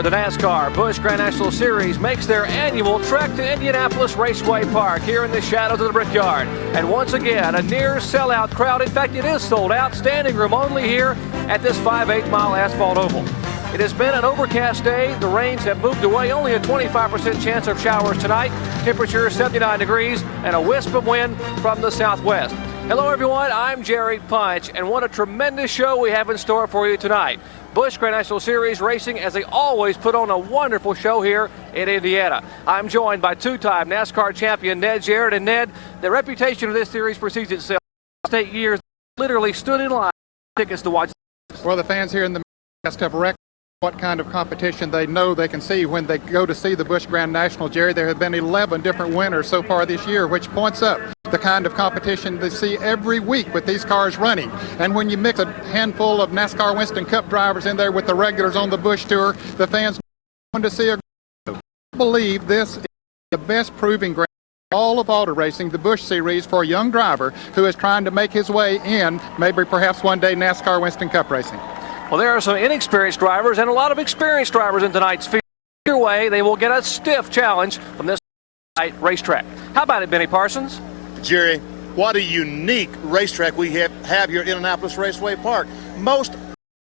The NASCAR Busch Grand National Series makes their annual trek to Indianapolis Raceway Park here in the shadows of the Brickyard. And once again, a near sellout crowd. In fact, it is sold out. Standing room only here at this 5/8-mile asphalt oval. It has been an overcast day. The rains have moved away. Only a 25% chance of showers tonight. Temperature 79 degrees and a wisp of wind from the southwest. Hello, everyone. I'm Jerry Punch, and what a tremendous show we have in store for you tonight. Busch Grand National Series racing, as they always, put on a wonderful show here in Indiana. I'm joined by two-time NASCAR champion Ned Jarrett. And Ned, the reputation of this series precedes itself. 8 years, literally stood in line for tickets to watch. Well, the fans here in the Midwest have recognized what kind of competition they know they can see when they go to see the Busch Grand National. Jerry, there have been 11 different winners so far this year, which points up the kind of competition they see every week with these cars running. And when you mix a handful of NASCAR Winston Cup drivers in there with the regulars on the Busch Tour, the fans want to see a. I believe this is the best proving ground in all of auto racing, the Busch Series, for a young driver who is trying to make his way in, maybe perhaps one day, NASCAR Winston Cup racing. Well, there are some inexperienced drivers and a lot of experienced drivers in tonight's field. Either way, they will get a stiff challenge from this racetrack. How about it, Benny Parsons? Jerry, what a unique racetrack we have here at Indianapolis Raceway Park. Most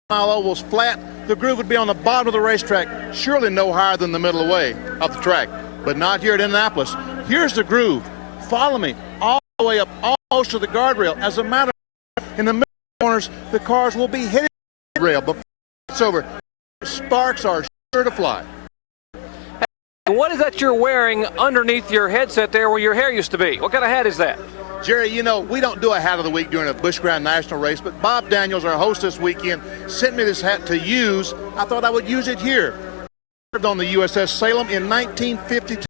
mile ovals flat, the groove would be on the bottom of the racetrack, surely no higher than the middle way of the track, but not here at Indianapolis. Here's the groove. Follow me all the way up, almost to the guardrail. As a matter of fact, in the middle corners, the cars will be hitting the rail. Before it's over, sparks are sure to fly. What is that you're wearing underneath your headset there where your hair used to be? What kind of hat is that? Jerry, you know, we don't do a hat of the week during a Busch Grand National race, but Bob Daniels, our host this weekend, sent me this hat to use. I thought I would use it here. Served on the USS Salem in 1952.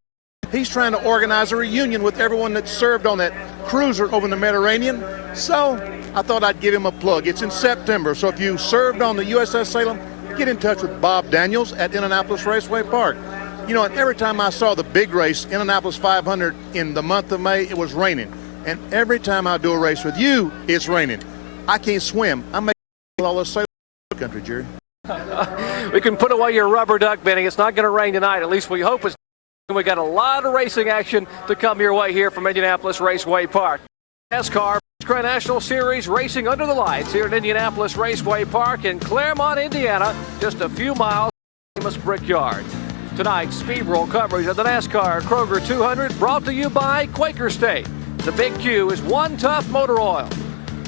He's trying to organize a reunion with everyone that served on that cruiser over in the Mediterranean. So I thought I'd give him a plug. It's in September, so if you served on the USS Salem, get in touch with Bob Daniels at Indianapolis Raceway Park. You know, and every time I saw the big race, Indianapolis 500, in the month of May, it was raining. And every time I do a race with you, it's raining. I can't swim. I'm making all this sail country, Jerry. We can put away your rubber duck, Benny. It's not going to rain tonight. At least we hope it's. We got a lot of racing action to come your way here from Indianapolis Raceway Park. NASCAR Grand National Series racing under the lights here at Indianapolis Raceway Park in Claremont, Indiana, just a few miles from the famous Brickyard. Tonight's speed roll coverage of the NASCAR Kroger 200 brought to you by Quaker State. The Big Q is One Tough Motor Oil.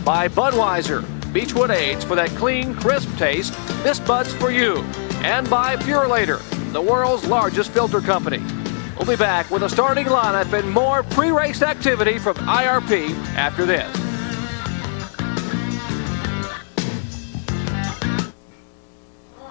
By Budweiser, Beechwood Aids for that clean, crisp taste. This Bud's for you. And by Purelator, the world's largest filter company. We'll be back with a starting lineup and more pre-race activity from IRP after this.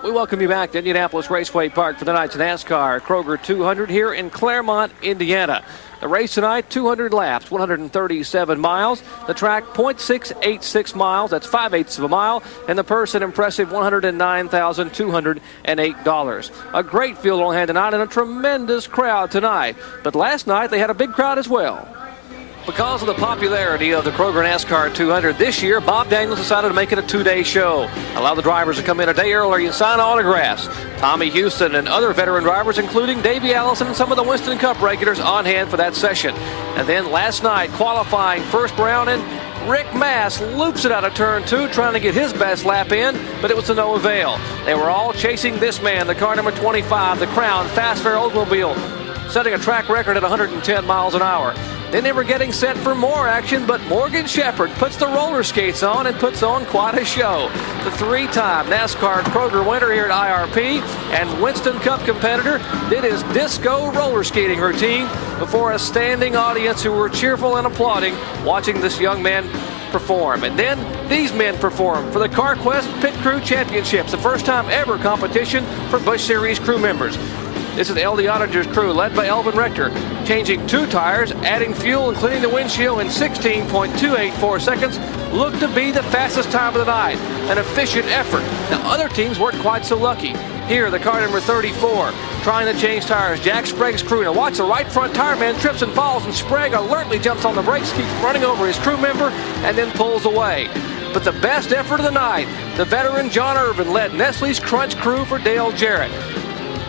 We welcome you back to Indianapolis Raceway Park for tonight's NASCAR Kroger 200 here in Claremont, Indiana. The race tonight, 200 laps, 137 miles. The track, 0.686 miles. That's 5/8 of a mile. And the purse, an impressive $109,208. A great field on hand tonight and a tremendous crowd tonight. But last night, they had a big crowd as well. Because of the popularity of the Kroger NASCAR 200 this year, Bob Daniels decided to make it a two-day show. Allow the drivers to come in a day earlier and sign autographs. Tommy Houston and other veteran drivers, including Davey Allison and some of the Winston Cup regulars, on hand for that session. And then last night, qualifying first round, and Rick Mass loops it out of turn 2, trying to get his best lap in, but it was to no avail. They were all chasing this man, the car number 25, the Crown Fast Fair Oldsmobile, setting a track record at 110 miles an hour. Then they were getting set for more action, but Morgan Shepherd puts the roller skates on and puts on quite a show. The three-time NASCAR Kroger winner here at IRP and Winston Cup competitor did his disco roller skating routine before a standing audience who were cheerful and applauding watching this young man perform. And then these men performed for the CarQuest Pit Crew Championships, the first time ever competition for Busch Series crew members. This is LD Auditor's crew, led by Elvin Rector, changing 2 tires, adding fuel, and cleaning the windshield in 16.284 seconds. Looked to be the fastest time of the night. An efficient effort. Now, other teams weren't quite so lucky. Here, the car number 34, trying to change tires. Jack Sprague's crew. Now, watch the right front tire man trips and falls, and Sprague alertly jumps on the brakes, keeps running over his crew member, and then pulls away. But the best effort of the night, the veteran John Irvin led Nestle's Crunch crew for Dale Jarrett.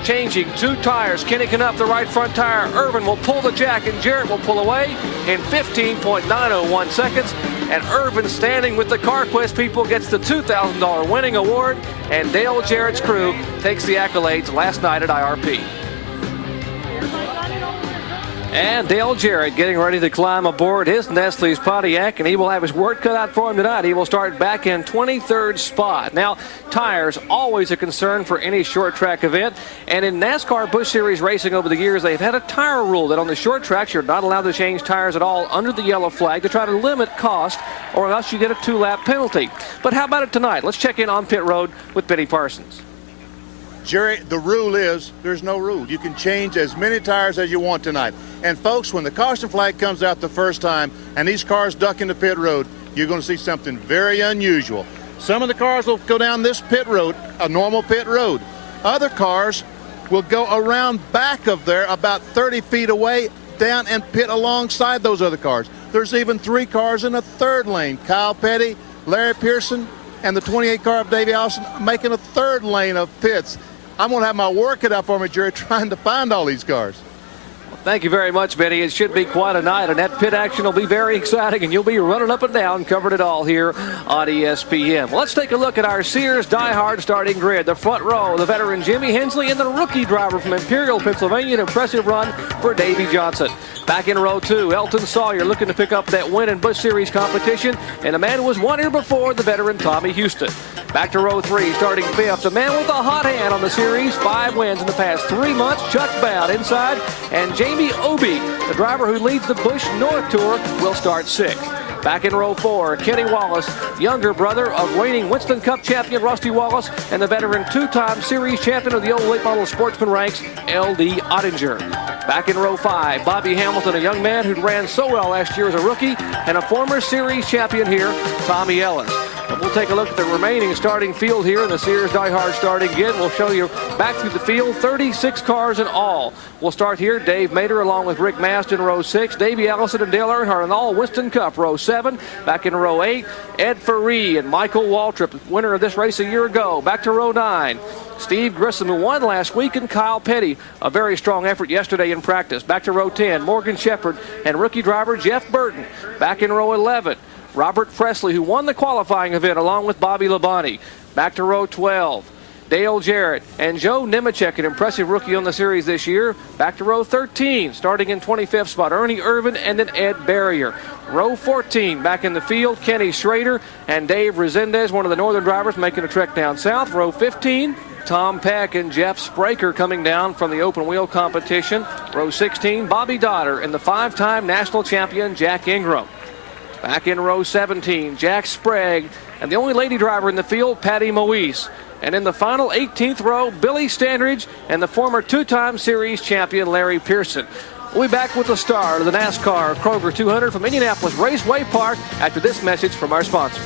Changing 2 tires. Kenny Knupp, the right front tire. Irvin will pull the jack, and Jarrett will pull away in 15.901 seconds. And Irvin, standing with the CarQuest people, gets the $2,000 winning award. And Dale Jarrett's crew takes the accolades last night at IRP. And Dale Jarrett getting ready to climb aboard his Nestle's Pontiac, and he will have his work cut out for him tonight. He will start back in 23rd spot. Now, tires, always a concern for any short track event. And in NASCAR Busch Series racing over the years, they've had a tire rule that on the short tracks, you're not allowed to change tires at all under the yellow flag to try to limit cost, or else you get a 2-lap penalty. But how about it tonight? Let's check in on pit road with Benny Parsons. Jerry, the rule is there's no rule. You can change as many tires as you want tonight. And folks, when the caution flag comes out the first time and these cars duck into pit road, you're going to see something very unusual. Some of the cars will go down this pit road, a normal pit road. Other cars will go around back of there about 30 feet away down and pit alongside those other cars. There's even 3 cars in a third lane. Kyle Petty, Larry Pearson, and the 28 car of Davey Allison making a third lane of pits. I'm going to have my work cut out for me, Jerry, trying to find all these cars. Thank you very much, Benny. It should be quite a night, and that pit action will be very exciting, and you'll be running up and down, covering it all here on ESPN. Well, let's take a look at our Sears Die-Hard starting grid. The front row, the veteran Jimmy Hensley and the rookie driver from Imperial, Pennsylvania. An impressive run for Davey Johnson. Back in row 2, Elton Sawyer looking to pick up that win in Busch Series competition, and a man who was 1 year before, the veteran Tommy Houston. Back to row 3, starting 5th, the man with a hot hand on the series, 5 wins in the past 3 months, Chuck Bound inside, and Jamie Obie, the driver who leads the Busch North Tour, will start 6th. Back in row 4, Kenny Wallace, younger brother of reigning Winston Cup champion Rusty Wallace, and the veteran 2-time series champion of the old late model sportsman ranks, L.D. Ottinger. Back in row 5, Bobby Hamilton, a young man who ran so well last year as a rookie, and a former series champion here, Tommy Ellis. And we'll take a look at the remaining starting field here in the Sears Die-Hard starting again. We'll show you back through the field, 36 cars in all. We'll start here, Dave Mader along with Rick Mast in row 6, Davey Allison and Dale Earnhardt in all Winston Cup, row 7. Back in row 8, Ed Ferree and Michael Waltrip, winner of this race a year ago. Back to row 9, Steve Grissom, who won last week, and Kyle Petty, a very strong effort yesterday in practice. Back to row 10, Morgan Shepherd and rookie driver Jeff Burton. Back in row 11, Robert Presley, who won the qualifying event along with Bobby Labonte. Back to row 12, Dale Jarrett and Joe Nemechek, an impressive rookie on the series this year. Back to row 13, starting in 25th spot, Ernie Irvin and then Ed Barrier. Row 14, back in the field, Kenny Schrader and Dave Resendez, one of the northern drivers making a trek down south. Row 15, Tom Peck and Jeff Spraker coming down from the open wheel competition. Row 16, Bobby Dotter and the 5-time national champion Jack Ingram. Back in row 17, Jack Sprague and the only lady driver in the field, Patty Moise. And in the final 18th row, Billy Standridge and the former 2-time series champion Larry Pearson. We'll be back with the start of the NASCAR Kroger 200 from Indianapolis Raceway Park after this message from our sponsor.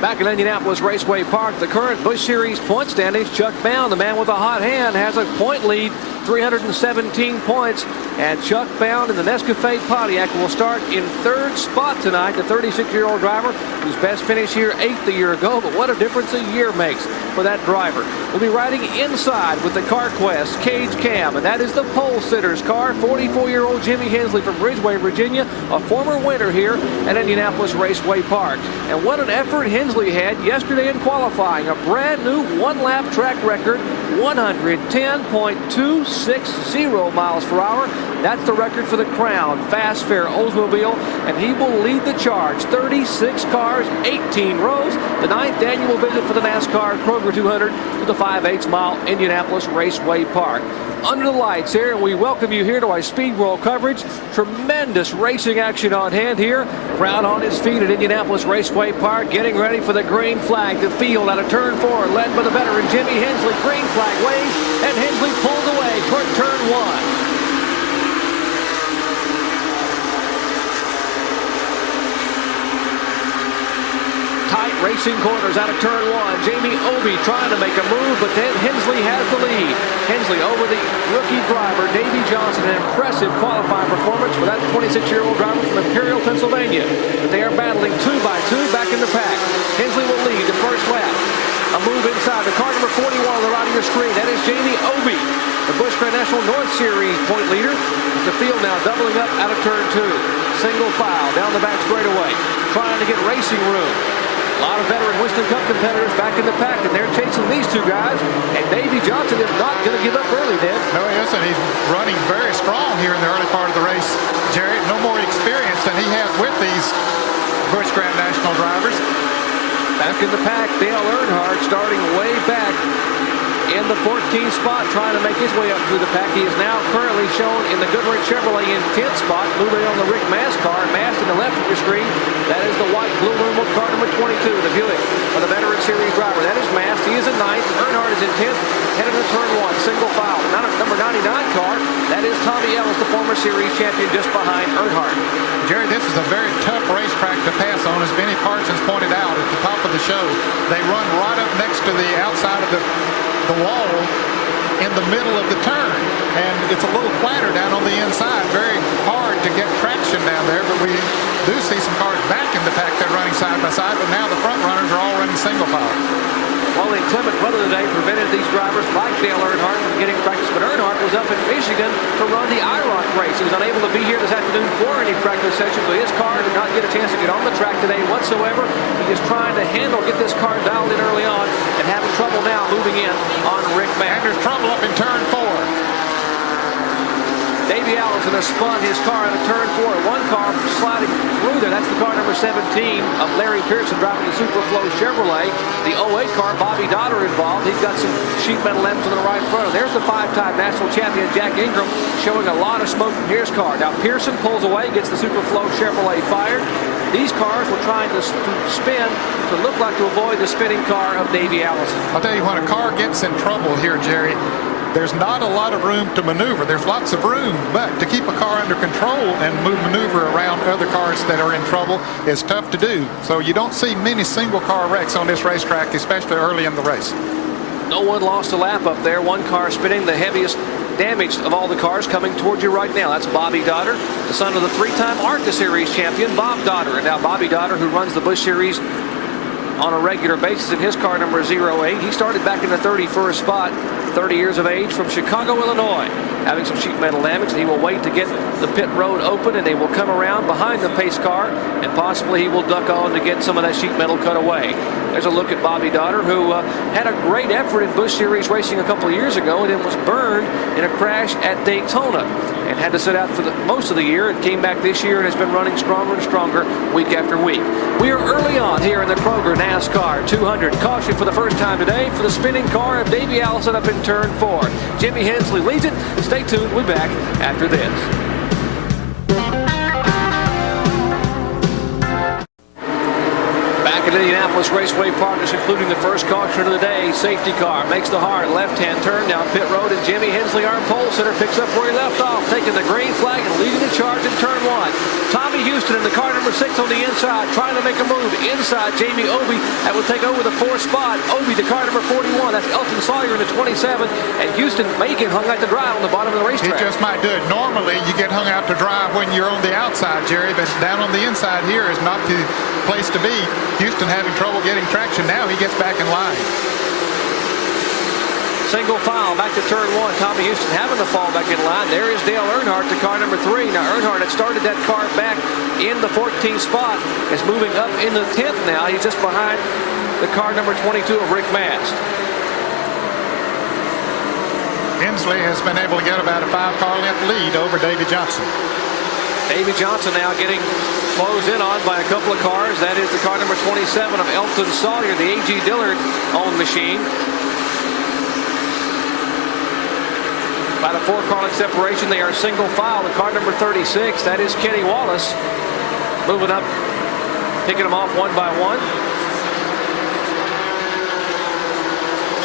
Back in Indianapolis Raceway Park, the current Busch Series point standings. Chuck Bound, the man with a hot hand, has a point lead, 317 points. And Chuck Bound in the Nescafe Pontiac will start in 3rd spot tonight. The 36-year-old driver whose best finish here 8th a year ago. But what a difference a year makes for that driver. We'll be riding inside with the CarQuest Cage Cam, and that is the pole sitter's car. 44-year-old Jimmy Hensley from Ridgeway, Virginia, a former winner here at Indianapolis Raceway Park. And what an effort Hensley had yesterday in qualifying. A brand new 1-lap track record, 110.260 miles per hour. That's the record for the Crown Fast Fair Oldsmobile, and he will lead the charge. 36 cars, 18 rows. The 9th annual visit for the NASCAR Kroger 200 to the 5/8 mile Indianapolis Raceway Park. Under the lights here, and we welcome you here to our Speed World coverage. Tremendous racing action on hand here. Crowd on his feet at Indianapolis Raceway Park, getting ready for the green flag. The field out of turn 4, led by the veteran Jimmy Hensley. Green flag waves, and Hensley pulls away toward turn 1. Tight racing corners out of turn 1. Jamie Obie trying to make a move, but then Hensley has the lead. Hensley over the rookie driver, Davey Johnson. An impressive qualifying performance for that 26-year-old driver from Imperial, Pennsylvania. But they are battling 2 by 2 inside, the car number 41 on the right of your screen. That is Jamie Obey, the Busch Grand National North Series point leader. The field now doubling up out of turn 2. Single file down the back straightaway, trying to get racing room. A lot of veteran Winston Cup competitors back in the pack, and they're chasing these two guys. And Davey Johnson is not going to give up early, Ned. No, he isn't. He's running very strong here in the early part of the race, Jerry. No more experience than he has with these Busch Grand National drivers. Back in the pack, Dale Earnhardt starting way back in the 14th spot, trying to make his way up through the pack. He is now currently shown in the Goodwrench Chevrolet in 10th spot, moving on the Rick Mast car. Mast in the left of your screen. That is the white blue Lumel car number 22, the Buick for the Veteran Series driver. That is Mast. He is in 9th. Earnhardt is in 10th, headed to turn 1, single file. Number 99 car, that is Tommy Ellis, the former series champion, just behind Earnhardt. Jerry, this is a very tough racetrack to pass on, as Benny Parsons pointed out at the top of the show. They run right up next to the outside of the wall in the middle of the turn, and it's a little flatter down on the inside. Very hard to get traction down there, but we do see some cars back in the pack. They're running side by side, but now the front runners are all running single file. Well, inclement weather today prevented these drivers like Dale Earnhardt from getting practice, but Earnhardt was up in Michigan to run the IRP race. He was unable to be here this afternoon for any practice session, so his car did not get a chance to get on the track today whatsoever. He is trying to get this car dialed in early on, and having trouble now moving in on Rick Mast. And there's trouble up in turn 4. Davey Allison has spun his car into turn 4. One car sliding through there. That's the car number 17 of Larry Pearson driving the Superflow Chevrolet. The 08 car, Bobby Dotter involved. He's got some sheet metal lamps on the right front. There's the 5-time national champion Jack Ingram showing a lot of smoke from his car. Now Pearson pulls away, gets the Superflow Chevrolet fired. These cars were trying to spin to look like to avoid the spinning car of Davey Allison. I'll tell you, when a car gets in trouble here, Jerry, there's not a lot of room to maneuver. There's lots of room, but to keep a car under control and maneuver around other cars that are in trouble is tough to do. So you don't see many single car wrecks on this racetrack, especially early in the race. No one lost a lap up there. One car spinning, the heaviest damage of all the cars coming towards you right now. That's Bobby Dotter, the son of the 3-time ARCA Series champion, Bob Dotter. And now Bobby Dotter, who runs the Busch Series on a regular basis in his car number 08. He started back in the 31st spot, 30 years of age, from Chicago, Illinois, having some sheet metal damage. He will wait to get the pit road open, and they will come around behind the pace car, and possibly he will duck on to get some of that sheet metal cut away. There's a look at Bobby Dotter, who had a great effort in Busch Series racing a couple of years ago, and then was burned in a crash at Daytona and had to sit out for most of the year, and came back this year and has been running stronger and stronger week after week. We are early on here in the Kroger NASCAR 200. Caution for the first time today for the spinning car of Davey Allison up in turn 4. Jimmy Hensley leads it. Stay tuned. We'll be back after this. Back at Indianapolis Raceway Partners, including the first caution of the day. Safety car makes the hard left-hand turn down pit road, and Jimmy Hensley, our pole sitter, picks up where he left off, taking the green flag and leading the charge in turn 1. Tommy Houston in the car number 6 on the inside, trying to make a move inside. Jamie Obey, that will take over the 4th spot. Obey, the car number 41. That's Elton Sawyer in the 27. And Houston may get hung out to dry on the bottom of the racetrack. He just might do it. Normally, you get hung out to dry when you're on the outside, Jerry, but down on the inside here is not the place to be. Houston having trouble getting traction. Now he gets back in line. Single file back to turn 1. Tommy Houston having to fall back in line. There is Dale Earnhardt, the car number 3. Now Earnhardt had started that car back in the 14th spot. Is moving up in the 10th now. He's just behind the car number 22 of Rick Mast. Hensley has been able to get about a 5-car length lead over Davey Johnson. Davey Johnson now getting closed in on by a couple of cars. That is the car number 27 of Elton Sawyer, the A.G. Dillard owned machine. By the 4-car length separation, they are single file. The car number 36, that is Kenny Wallace, moving up, picking them off one by one.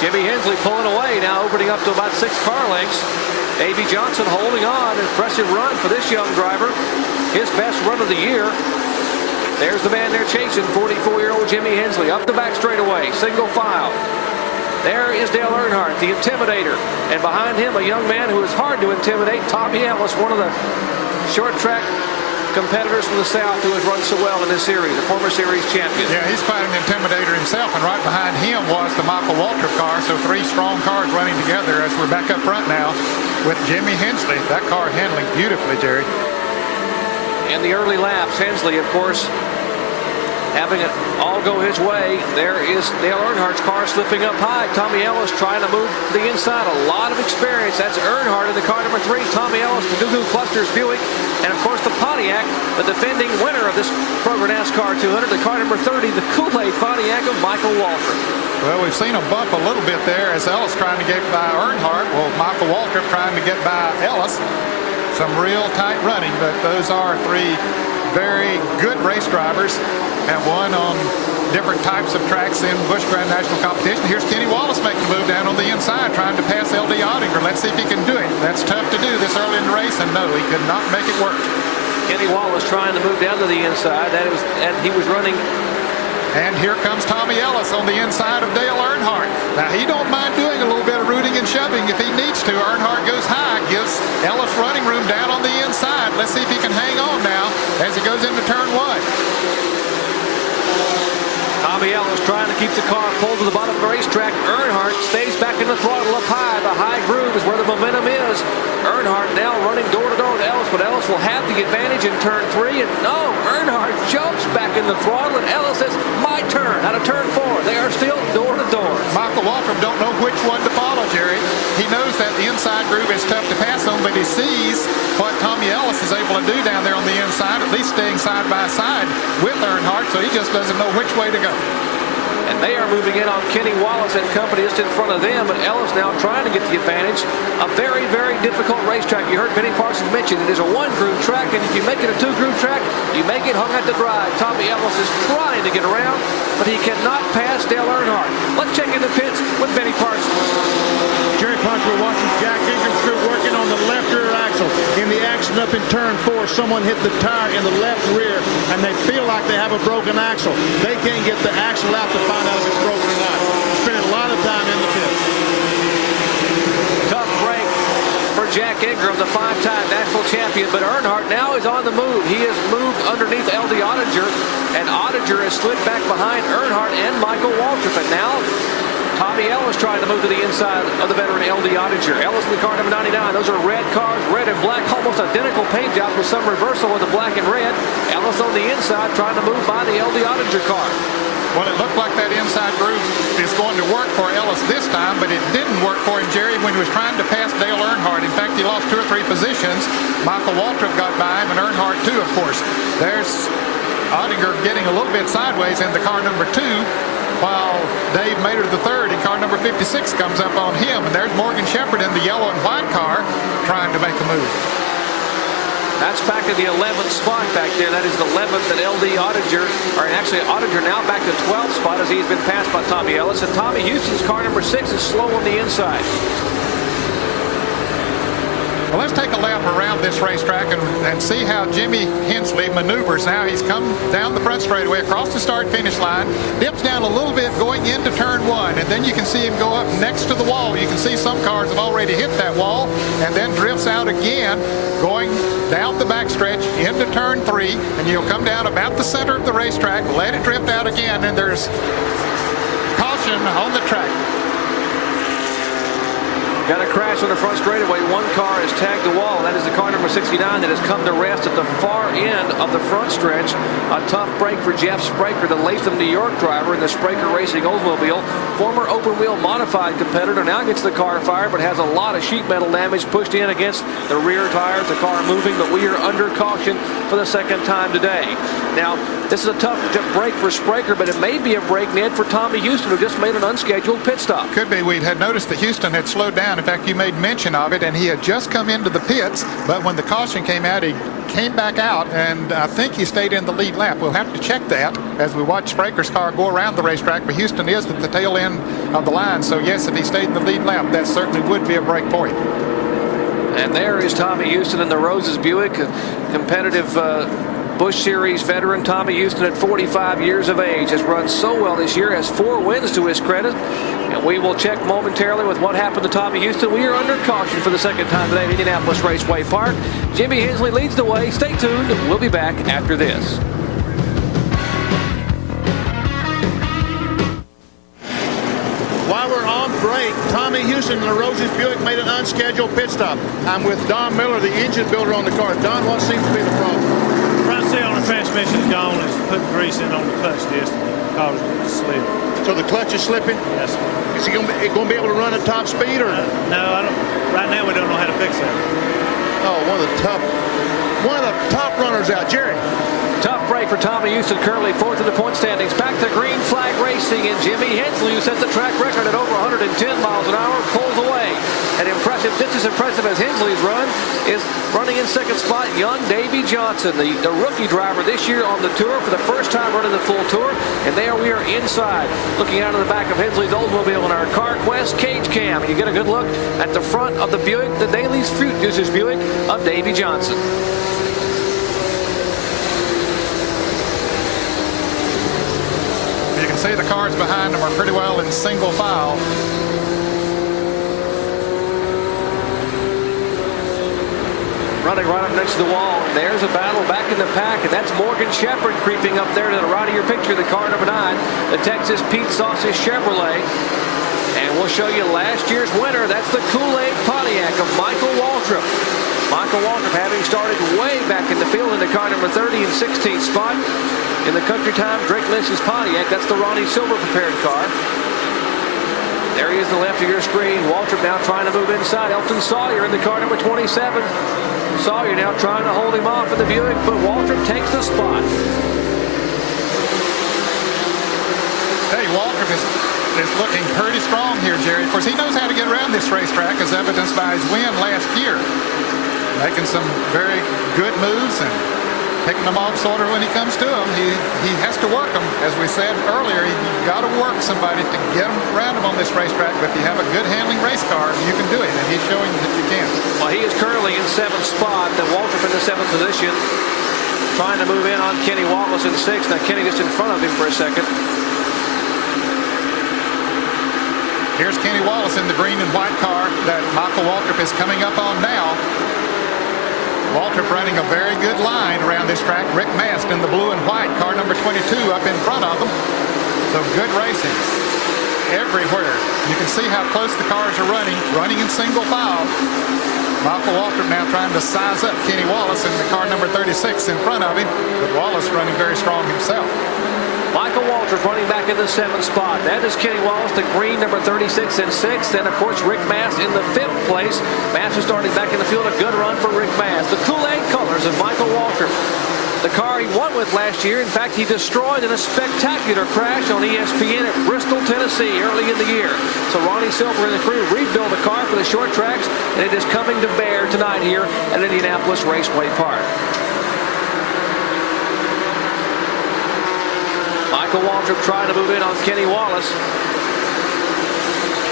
Jimmy Hensley pulling away now, opening up to about 6 car lengths. Davey Johnson holding on. Impressive run for this young driver. His best run of the year. There's the man they're chasing, 44-year-old Jimmy Hensley. Up the back straightaway, single file. There is Dale Earnhardt, the Intimidator. And behind him, a young man who is hard to intimidate, Tommy Ellis, one of the short track competitors from the South who has run so well in this series, a former series champion. Yeah, he's quite an intimidator himself, and right behind him was the Michael Waltrip car, so 3 strong cars running together as we're back up front now with Jimmy Hensley. That car handling beautifully, Jerry. In the early laps, Hensley, of course, having it all go his way. There is Dale Earnhardt's car slipping up high. Tommy Ellis trying to move to the inside. A lot of experience. That's Earnhardt in the car number 3. Tommy Ellis, the Goo Goo Clusters Buick. And, of course, the Pontiac, the defending winner of this Kroger NASCAR 200, the car number 30, the Kool-Aid Pontiac of Michael Waltrip. Well, we've seen a bump a little bit there as Ellis trying to get by Earnhardt. Well, Michael Waltrip trying to get by Ellis. Some real tight running, but those are 3 very good race drivers, and one on different types of tracks in Busch Grand National competition. Here's Kenny Wallace making a move down on the inside, trying to pass L.D. Ottinger. Let's see if he can do it. That's tough to do this early in the race, and no, he could not make it work. Kenny Wallace trying to move down to the inside. And he was running. And here comes Tommy Ellis on the inside of Dale Earnhardt. Now, he don't mind doing a little bit of rooting and shoving if he needs to. Earnhardt goes high, gives Ellis running room down on the inside. Let's see if he can hang on now as he goes into turn 1. Tommy Ellis trying to keep the car pulled to the bottom of the racetrack. Earnhardt stays back in the throttle up high. The high groove is where the momentum is. Earnhardt now running door to door with Ellis, but Ellis will have the advantage in turn 3. And no, Earnhardt jumps back in the throttle, and Ellis says, my turn, out of turn 4. They are still door to door. Michael Waltrip don't know which one to follow, Jerry. He knows that the inside groove is tough to pass on, but he sees what Tommy Ellis is able to do down there on the inside, at least staying side by side with Earnhardt, so he just doesn't know which way to go. And they are moving in on Kenny Wallace and company just in front of them, but Ellis now trying to get the advantage. A very, very difficult racetrack. You heard Benny Parsons mention it is a 1-groove track, and if you make it a 2-groove track, you make it hung at the drive. Tommy Ellis is trying to get around, but he cannot pass Dale Earnhardt. Let's check in the pits with Benny Parsons. Jerry Parker watching Jack Ingram's crew working on the left rear axle. In the action up in turn 4, someone hit the tire in the left rear, and they feel like they have a broken axle. They can't get the axle out to find out if it's broken or not. Spending a lot of time in the pit. Tough break for Jack Ingram, the 5-time national champion, but Earnhardt now is on the move. He has moved underneath L.D. Ottinger, and Ottinger has slid back behind Earnhardt and Michael Waltrip, and now Tommy Ellis trying to move to the inside of the veteran L.D. Ottinger. Ellis in the car number 99. Those are red cars, red and black, almost identical paint jobs with some reversal with the black and red. Ellis on the inside trying to move by the L.D. Ottinger car. Well, it looked like that inside groove is going to work for Ellis this time, but it didn't work for him, Jerry, when he was trying to pass Dale Earnhardt. In fact, he lost 2 or 3 positions. Michael Waltrip got by him, and Earnhardt too, of course. There's Ottinger getting a little bit sideways in the car number 2, while Dave Mater III in car number 56 comes up on him. And there's Morgan Shepherd in the yellow and white car trying to make a move. That's back in the 11th spot back there. That is the 11th that L.D. Ottinger, or actually Ottinger now back to 12th spot as he's been passed by Tommy Ellis. And Tommy Houston's car number 6 is slow on the inside. Well, let's take a lap around this racetrack and see how Jimmy Hensley maneuvers. Now he's come down the front straightaway across the start-finish line, dips down a little bit going into turn 1, and then you can see him go up next to the wall. You can see some cars have already hit that wall, and then drifts out again, going down the backstretch into turn 3, and you'll come down about the center of the racetrack, let it drift out again, and there's caution on the track. Got a crash on the front straightaway. One car has tagged the wall. That is the car number 69 that has come to rest at the far end of the front stretch. A tough break for Jeff Spraker, the Latham, New York driver in the Spraker Racing Oldsmobile. Former open-wheel modified competitor. Now gets the car fired, but has a lot of sheet metal damage pushed in against the rear tires. The car moving, but we are under caution for the second time today. Now, this is a tough break for Spraker, but it may be a break, Ned, for Tommy Houston, who just made an unscheduled pit stop. Could be. We had noticed that Houston had slowed down. In fact, you made mention of it, and he had just come into the pits, but when the caution came out, he came back out, and I think he stayed in the lead lap. We'll have to check that as we watch Spraker's car go around the racetrack, but Houston is at the tail end of the line, so yes, if he stayed in the lead lap, that certainly would be a break for him. And there is Tommy Houston in the Roses Buick, a competitive Busch Series veteran Tommy Houston at 45 years of age has run so well this year, has 4 wins to his credit. And we will check momentarily with what happened to Tommy Houston. We are under caution for the second time today at Indianapolis Raceway Park. Jimmy Hensley leads the way. Stay tuned. We'll be back after this. While we're on break, Tommy Houston in the Rosie's Buick made an unscheduled pit stop. I'm with Don Miller, the engine builder on the car. Don, what seems to be the problem? Front seal on the transmission is gone. It's putting grease in on the clutch disc and causing it to slip. So the clutch is slipping? Yes, sir. Is he going to be able to run at top speed? Or? No, I don't. Right now we don't know how to fix that. Oh, one of the top runners out. Jerry. Tough break for Tommy Houston, currently 4th in the point standings. Back to green flag racing, and Jimmy Hensley, who set the track record at over 110 miles an hour, pulls away. An impressive, just as impressive as Hensley's run, is running in second spot, young Davey Johnson, the rookie driver this year on the tour for the first time running the full tour. And there we are inside, looking out of the back of Hensley's Oldsmobile in our CarQuest Cage Cam. And you get a good look at the front of the Buick, the Daly's Fruit Juices Buick of Davey Johnson. You can see the cars behind them are pretty well in single file. Running right up next to the wall. There's a battle back in the pack, and that's Morgan Shepherd creeping up there to the right of your picture, the car number 9, the Texas Pete Sauces Chevrolet. And we'll show you last year's winner. That's the Kool-Aid Pontiac of Michael Waltrip. Michael Waltrip, having started way back in the field in the car number 30 and 16th spot. In the Country Time Drake Lynch's Pontiac, that's the Ronnie Silver prepared car. There he is on the left of your screen. Waltrip now trying to move inside. Elton Sawyer in the car number 27. Sawyer now trying to hold him off in the Buick, but Waltrip takes the spot. Hey, Waltrip is looking pretty strong here, Jerry. Of course, he knows how to get around this racetrack, as evidenced by his win last year. Making some very good moves and picking them off sort of when he comes to them. He has to work them. As we said earlier, you've got to work somebody to get them around him on this racetrack. But if you have a good handling race car, you can do it, and he's showing that you can. Well, he is currently in 7th spot. The Waltrip in the 7th position, trying to move in on Kenny Wallace in 6th. Now Kenny just in front of him for a second. Here's Kenny Wallace in the green and white car that Michael Waltrip is coming up on now. Waltrip running a very good line around this track. Rick Mast in the blue and white, car number 22 up in front of them. So good racing everywhere. You can see how close the cars are running in single file. Michael Waltrip now trying to size up Kenny Wallace in the car number 36 in front of him, but Wallace running very strong himself. Michael Waltrip running back in the 7th spot. That is Kenny Wallace, the green number 36 and 6th. And, of course, Rick Mast in the 5th place. Mast is starting back in the field. A good run for Rick Mast. The Kool-Aid colors of Michael Waltrip. The car he won with last year. In fact, he destroyed in a spectacular crash on ESPN at Bristol, Tennessee early in the year. So Ronnie Silver and the crew rebuild the car for the short tracks, and it is coming to bear tonight here at Indianapolis Raceway Park. Michael Waltrip trying to move in on Kenny Wallace.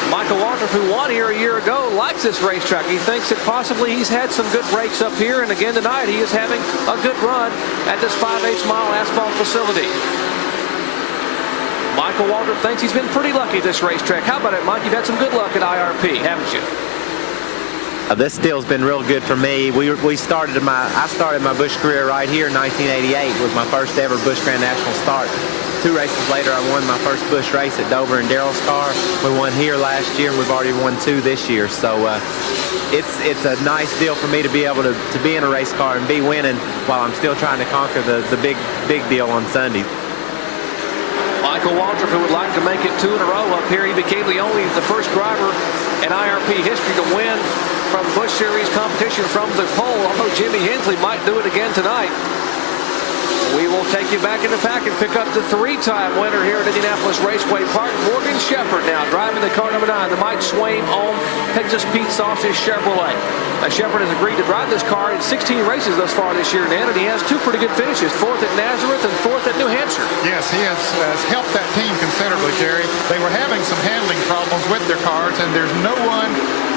Michael Waltrip, who won here a year ago, likes this racetrack. He thinks that possibly he's had some good breaks up here, and again tonight he is having a good run at this 5/8 mile asphalt facility. Michael Waltrip thinks he's been pretty lucky at this racetrack. How about it, Mike? You've had some good luck at IRP, haven't you? This deal's been real good for me. I started my Busch career right here in 1988. It was my first ever Busch Grand National start. 2 races later, I won my first Busch race at Dover in Darrell's car. We won here last year, and we've already won 2 this year. So it's a nice deal for me to be able to be in a race car and be winning while I'm still trying to conquer the big deal on Sunday. Michael Waltrip, who would like to make it 2 in a row up here. He became the first driver in IRP history to win from Busch Series competition from the pole, although Jimmy Hensley might do it again tonight. We will take you back in the pack and pick up the 3-time winner here at Indianapolis Raceway Park, Morgan Shepherd, now driving the car number 9, the Mike Swain owned Texas Pete Sauces Chevrolet. Shepherd has agreed to drive this car in 16 races thus far this year, Dan, and he has 2 pretty good finishes, 4th at Nazareth and 4th at New Hampshire. Yes, he has helped that team considerably, Jerry. They were having some handling problems with their cars, and there's no one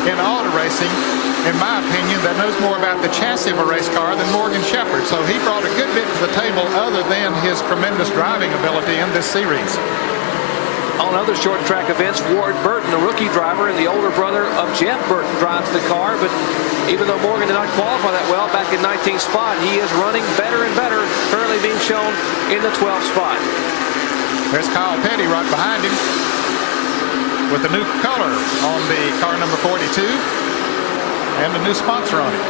in auto racing, in my opinion, that knows more about the chassis of a race car than Morgan Shepherd. So he brought a good bit to the table other than his tremendous driving ability in this series. On other short track events, Ward Burton, the rookie driver and the older brother of Jeff Burton, drives the car. But even though Morgan did not qualify that well back in 19th spot, he is running better and better, currently being shown in the 12th spot. There's Kyle Petty right behind him with the new color on the car number 42 and the new sponsor on it.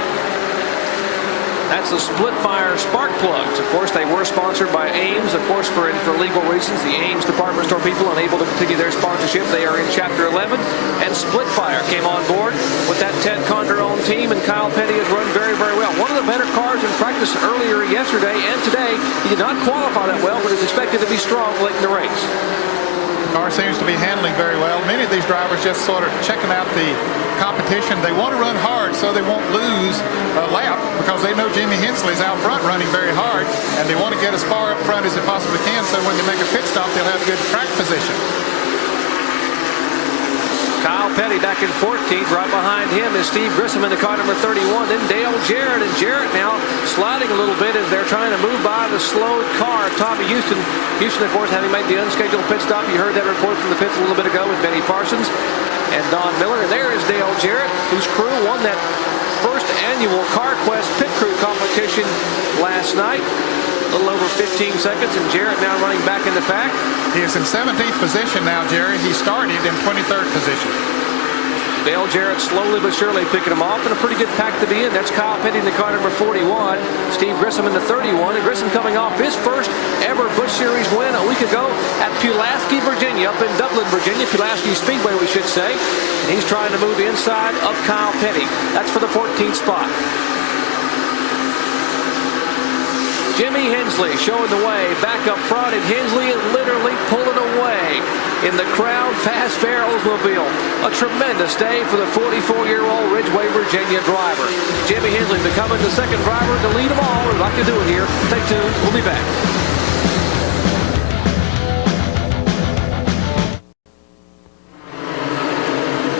That's the split fire spark plugs. Of course, they were sponsored by Ames. Of course, for legal reasons, the Ames department store people unable to continue their sponsorship. They are in Chapter 11. And Split Fire came on board with that Ted Condor-owned team, and Kyle Petty has run very, very well. One of the better cars in practice earlier yesterday and today. He did not qualify that well, but is expected to be strong late in the race. The car seems to be handling very well. Many of these drivers just sort of checking out the competition. They want to run hard so they won't lose a lap because they know Jimmy Hensley's out front running very hard, and they want to get as far up front as they possibly can so when they make a pit stop they'll have good track position. Kyle Petty back in 14th. Right behind him is Steve Grissom in the car number 31. Then Dale Jarrett, and Jarrett now sliding a little bit as they're trying to move by the slowed car of Tommy Houston. Houston, of course, having made the unscheduled pit stop. You heard that report from the pits a little bit ago with Benny Parsons and Don Miller. And there is Dale Jarrett, whose crew won that first annual CarQuest Pit Crew competition last night. A little over 15 seconds, and Jarrett now running back in the pack. He is in 17th position now, Jerry. He started in 23rd position. Dale Jarrett slowly but surely picking him off, and a pretty good pack to be in. That's Kyle Petty in the car number 41, Steve Grissom in the 31, and Grissom coming off his first ever Busch Series win a week ago at Pulaski, Virginia, up in Dublin, Virginia, Pulaski Speedway, we should say. And he's trying to move inside of Kyle Petty. That's for the 14th spot. Jimmy Hensley showing the way back up front, and Hensley is literally pulling away in the crowd fast fare Oldsmobile. A tremendous day for the 44-year-old Ridgeway, Virginia driver. Jimmy Hensley becoming the second driver to lead them all. We'd like to do it here. Stay tuned. We'll be back.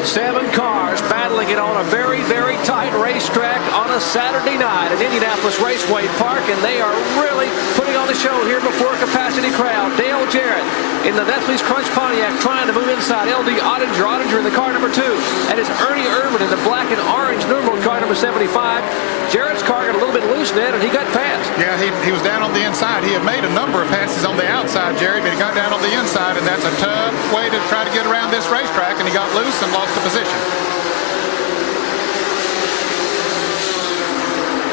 Seven cars battling it on a very, very tight racetrack on a Saturday night at Indianapolis Raceway Park, and they are really putting on the show here before a capacity crowd. Dale Jarrett in the Nestle's Crunch Pontiac trying to move inside. L.D. Ottinger in the car number 2. That is Ernie Irvin in the black and orange numeral car number 75. Jarrett's car got a little bit loose then, and he got past. Yeah, he was down on the inside. He had made a number of passes on the outside, Jerry, but he got down on the inside, and that's a tough way to try to get around this racetrack, and he got loose and lost the position.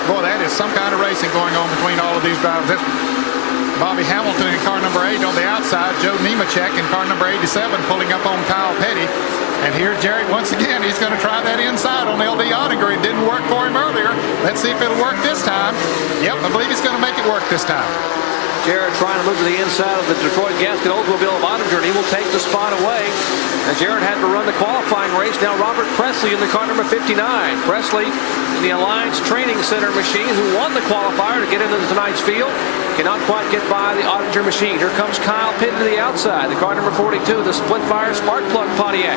Boy, that is some kind of racing going on between all of these drivers. That's Bobby Hamilton in car number 8 on the outside, Joe Nemechek in car number 87 pulling up on Kyle Petty. And here's Jarrett once again. He's going to try that inside on L.D. Ottinger. It didn't work for him earlier. Let's see if it'll work this time. Yep, I believe he's going to make it work this time. Jarrett trying to move to the inside of the Detroit Gasket Oldsmobile of Ottinger, and he will take the spot away. And Jarrett had to run the qualifying race. Now Robert Presley in the car number 59. Presley in the Alliance Training Center machine, who won the qualifier to get into tonight's field. Cannot quite get by the Ottinger machine. Here comes Kyle Pitt to the outside. The car number 42, the split fire spark plug Pontiac.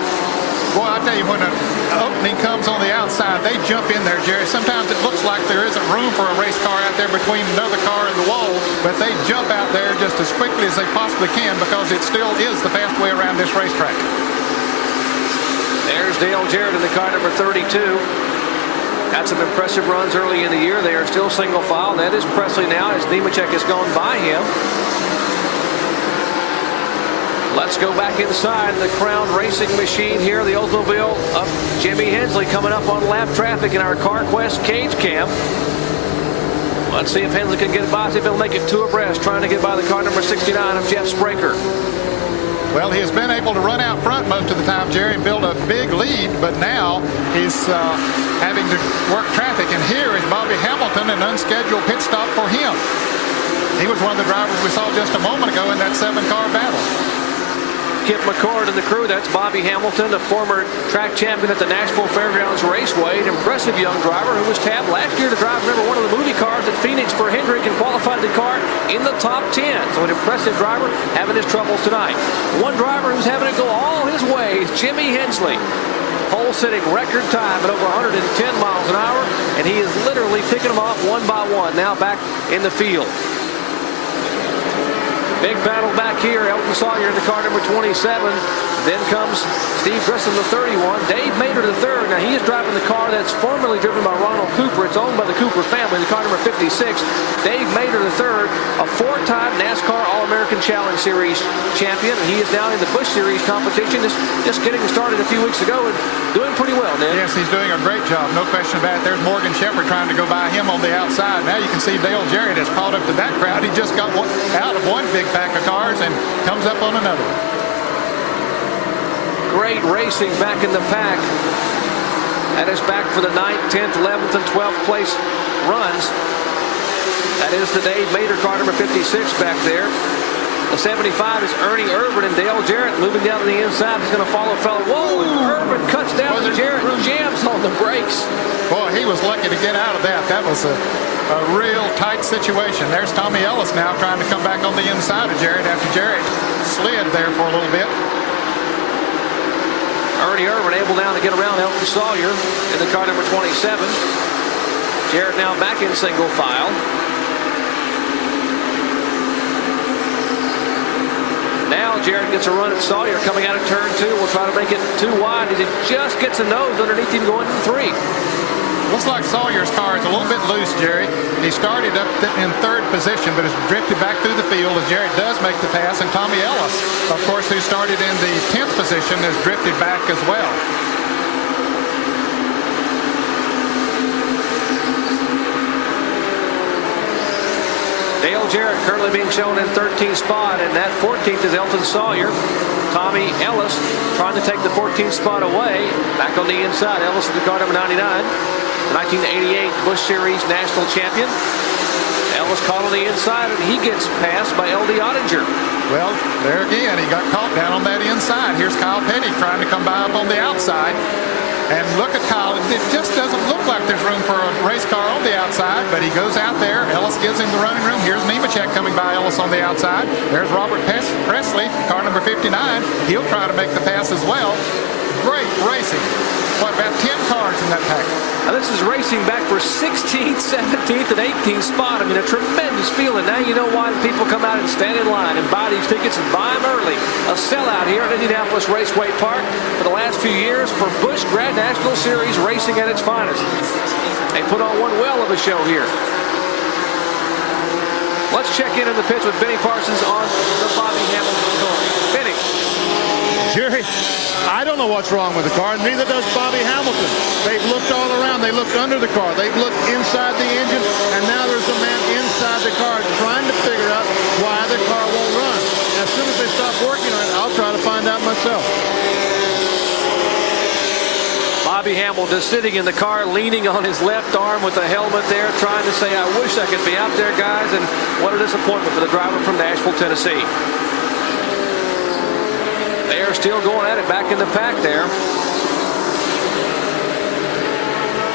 Boy, I tell you, when an opening comes on the outside, they jump in there, Jerry. Sometimes it looks like there isn't room for a race car out there between another car and the wall, but they jump out there just as quickly as they possibly can because it still is the fast way around this racetrack. There's Dale Jarrett in the car number 32. Had some impressive runs early in the year. They are still single file. That is Presley now as Nemechek has gone by him. Let's go back inside the Crown Racing machine here. The Oldsmobile of Jimmy Hensley coming up on lap traffic in our CarQuest cage cam. Let's see if Hensley can get by. See if he'll make it 2 abreast, trying to get by the car number 69 of Jeff Spraker. Well, he has been able to run out front most of the time, Jerry, and build a big lead, but now he's having to work traffic. And here is Bobby Hamilton, an unscheduled pit stop for him. He was one of the drivers we saw just a moment ago in that 7-car battle. Kip McCord and the crew. That's Bobby Hamilton, a former track champion at the Nashville Fairgrounds Raceway, an impressive young driver who was tabbed last year to drive one of the movie cars at Phoenix for Hendrick and qualified the car in the top 10. So an impressive driver having his troubles tonight. One driver who's having it go all his way is Jimmy Hensley. pole-sitting record time at over 110 miles an hour, and he is literally picking them off one by one. Now back in the field. Big battle back here. Elton Sawyer in the car number 27. Then comes Steve Grissom, the 31. Dave Mader, the third. Now, he is driving the car that's formerly driven by Ronald Cooper. It's owned by the Cooper family, the car number 56. Dave Mader, the third, a four-time NASCAR All-American Challenge Series champion. And he is now in the Busch Series competition, just getting started a few weeks ago and doing pretty well, Ned. Yes, he's doing a great job. No question about it. There's Morgan Shepherd trying to go by him on the outside. Now you can see Dale Jarrett has caught up to that crowd. He just got out of one big pack of cars and comes up on another one. Great racing back in the pack. That is back for the 9th, 10th, 11th, and 12th place runs. That is the Dave Mader car number 56 back there. The 75 is Ernie Irvin and Dale Jarrett moving down to the inside. He's going to follow fellow. Whoa, and Irvin cuts down to Jarrett, jams on the brakes. Boy, he was lucky to get out of that. That was a real tight situation. There's Tommy Ellis now trying to come back on the inside of Jarrett after Jarrett slid there for a little bit. Ernie Irvin able now to get around Elton Sawyer in the car number 27. Jarrett now back in single file. Now Jarrett gets a run at Sawyer coming out of turn 2. Will try to make it too wide as he just gets a nose underneath him going to 3. Looks like Sawyer's car is a little bit loose, Jerry. He started up in third position, but has drifted back through the field as Jarrett does make the pass. And Tommy Ellis, of course, who started in the 10th position, has drifted back as well. Dale Jarrett currently being shown in 13th spot, and that 14th is Elton Sawyer. Tommy Ellis trying to take the 14th spot away. Back on the inside, Ellis is the car number 99. 1988 Busch Series national champion. Ellis caught on the inside, and he gets passed by L.D. Ottinger. Well, there again, he got caught down on that inside. Here's Kyle Petty trying to come by up on the outside. And look at Kyle. It just doesn't look like there's room for a race car on the outside, but he goes out there. Ellis gives him the running room. Here's Nemechek coming by Ellis on the outside. There's Robert Presley, car number 59. He'll try to make the pass as well. Great racing. What, about 10 cars in that pack? Now this is racing back for 16th, 17th, and 18th spot. I mean, a tremendous feeling. Now you know why people come out and stand in line and buy these tickets and buy them early. A sellout here at Indianapolis Raceway Park for the last few years for Busch Grand National Series racing at its finest. They put on one well of a show here. Let's check in the pits with Benny Parsons on the Bobby Hamilton story. Benny. Jerry, I don't know what's wrong with the car, and neither does Bobby Hamilton. They've looked all around. They looked under the car. They've looked inside the engine, and now there's a man inside the car trying to figure out why the car won't run. As soon as they stop working on it, I'll try to find out myself. Bobby Hamilton is sitting in the car, leaning on his left arm with the helmet there, trying to say, I wish I could be out there, guys, and what a disappointment for the driver from Nashville, Tennessee. They are still going at it back in the pack there.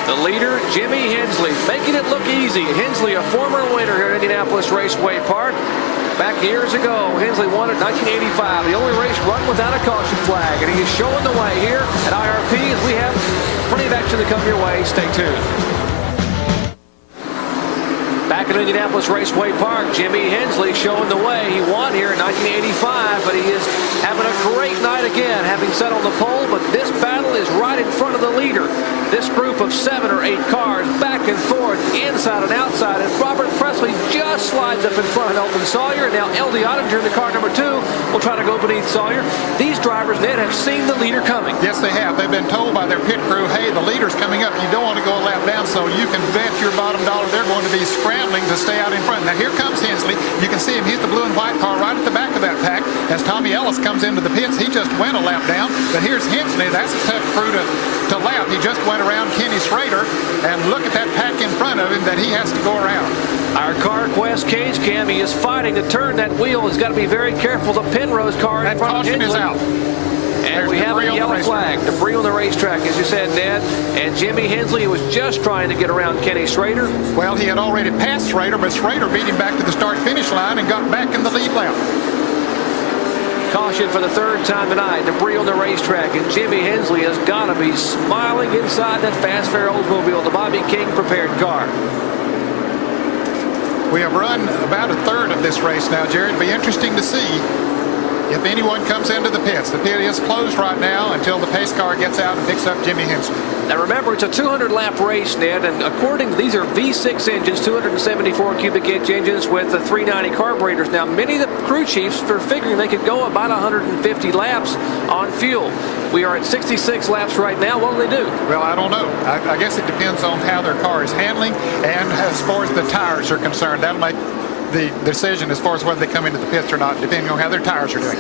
The leader, Jimmy Hensley, making it look easy. Hensley, a former winner here at Indianapolis Raceway Park. Back years ago, Hensley won in 1985. The only race run without a caution flag. And he is showing the way here at IRP as we have plenty of action to come your way. Stay tuned. Back at Indianapolis Raceway Park, Jimmy Hensley showing the way. He won here in 1985, but he is having a great night again, having set on the pole, but this battle is right in front of the leader. This group of 7 or 8 cars back and forth, inside and outside, and Robert Presley just slides up in front of Elton Sawyer. Now L.D. Ottinger in the car number 2 will try to go beneath Sawyer. These drivers, Ned, have seen the leader coming. Yes, they have. They've been told by their pit crew, hey, the leader's coming up. You don't want to go a lap down, so you can bet your bottom dollar they're going to be scrambling to stay out in front. Now here comes Hensley. You can see him. He's the blue and white car right at the back of that pack. As Tommy Ellis comes into the pits, he just went a lap down. But here's Hensley. That's a tough crew to lap. He just went around Kenny Schrader, and look at that pack in front of him that he has to go around. Our CarQuest cage cam, he is fighting to turn that wheel. He's got to be very careful. The Penrose car in front of Hensley. Is out. And we have a yellow flag. Debris on the racetrack, as you said, Ned. And Jimmy Hensley was just trying to get around Kenny Schrader. Well, he had already passed Schrader, but Schrader beat him back to the start-finish line and got back in the lead lap. Caution for the third time tonight. Debris on the racetrack, and Jimmy Hensley has got to be smiling inside that Fast Fair Oldsmobile, the Bobby King prepared car. We have run about a third of this race now, Jared. It'll be interesting to see if anyone comes into the pits. The pit is closed right now until the pace car gets out and picks up Jimmy Hensley. Now remember, it's a 200-lap race, Ned, and according to these are V6 engines, 274 cubic inch engines with the 390 carburetors. Now many of the crew chiefs were figuring they could go about 150 laps on fuel. We are at 66 laps right now. What will they do? Well, I don't know. I guess it depends on how their car is handling, and as far as the tires are concerned, that'll make the decision as far as whether they come into the pits or not, depending on how their tires are doing.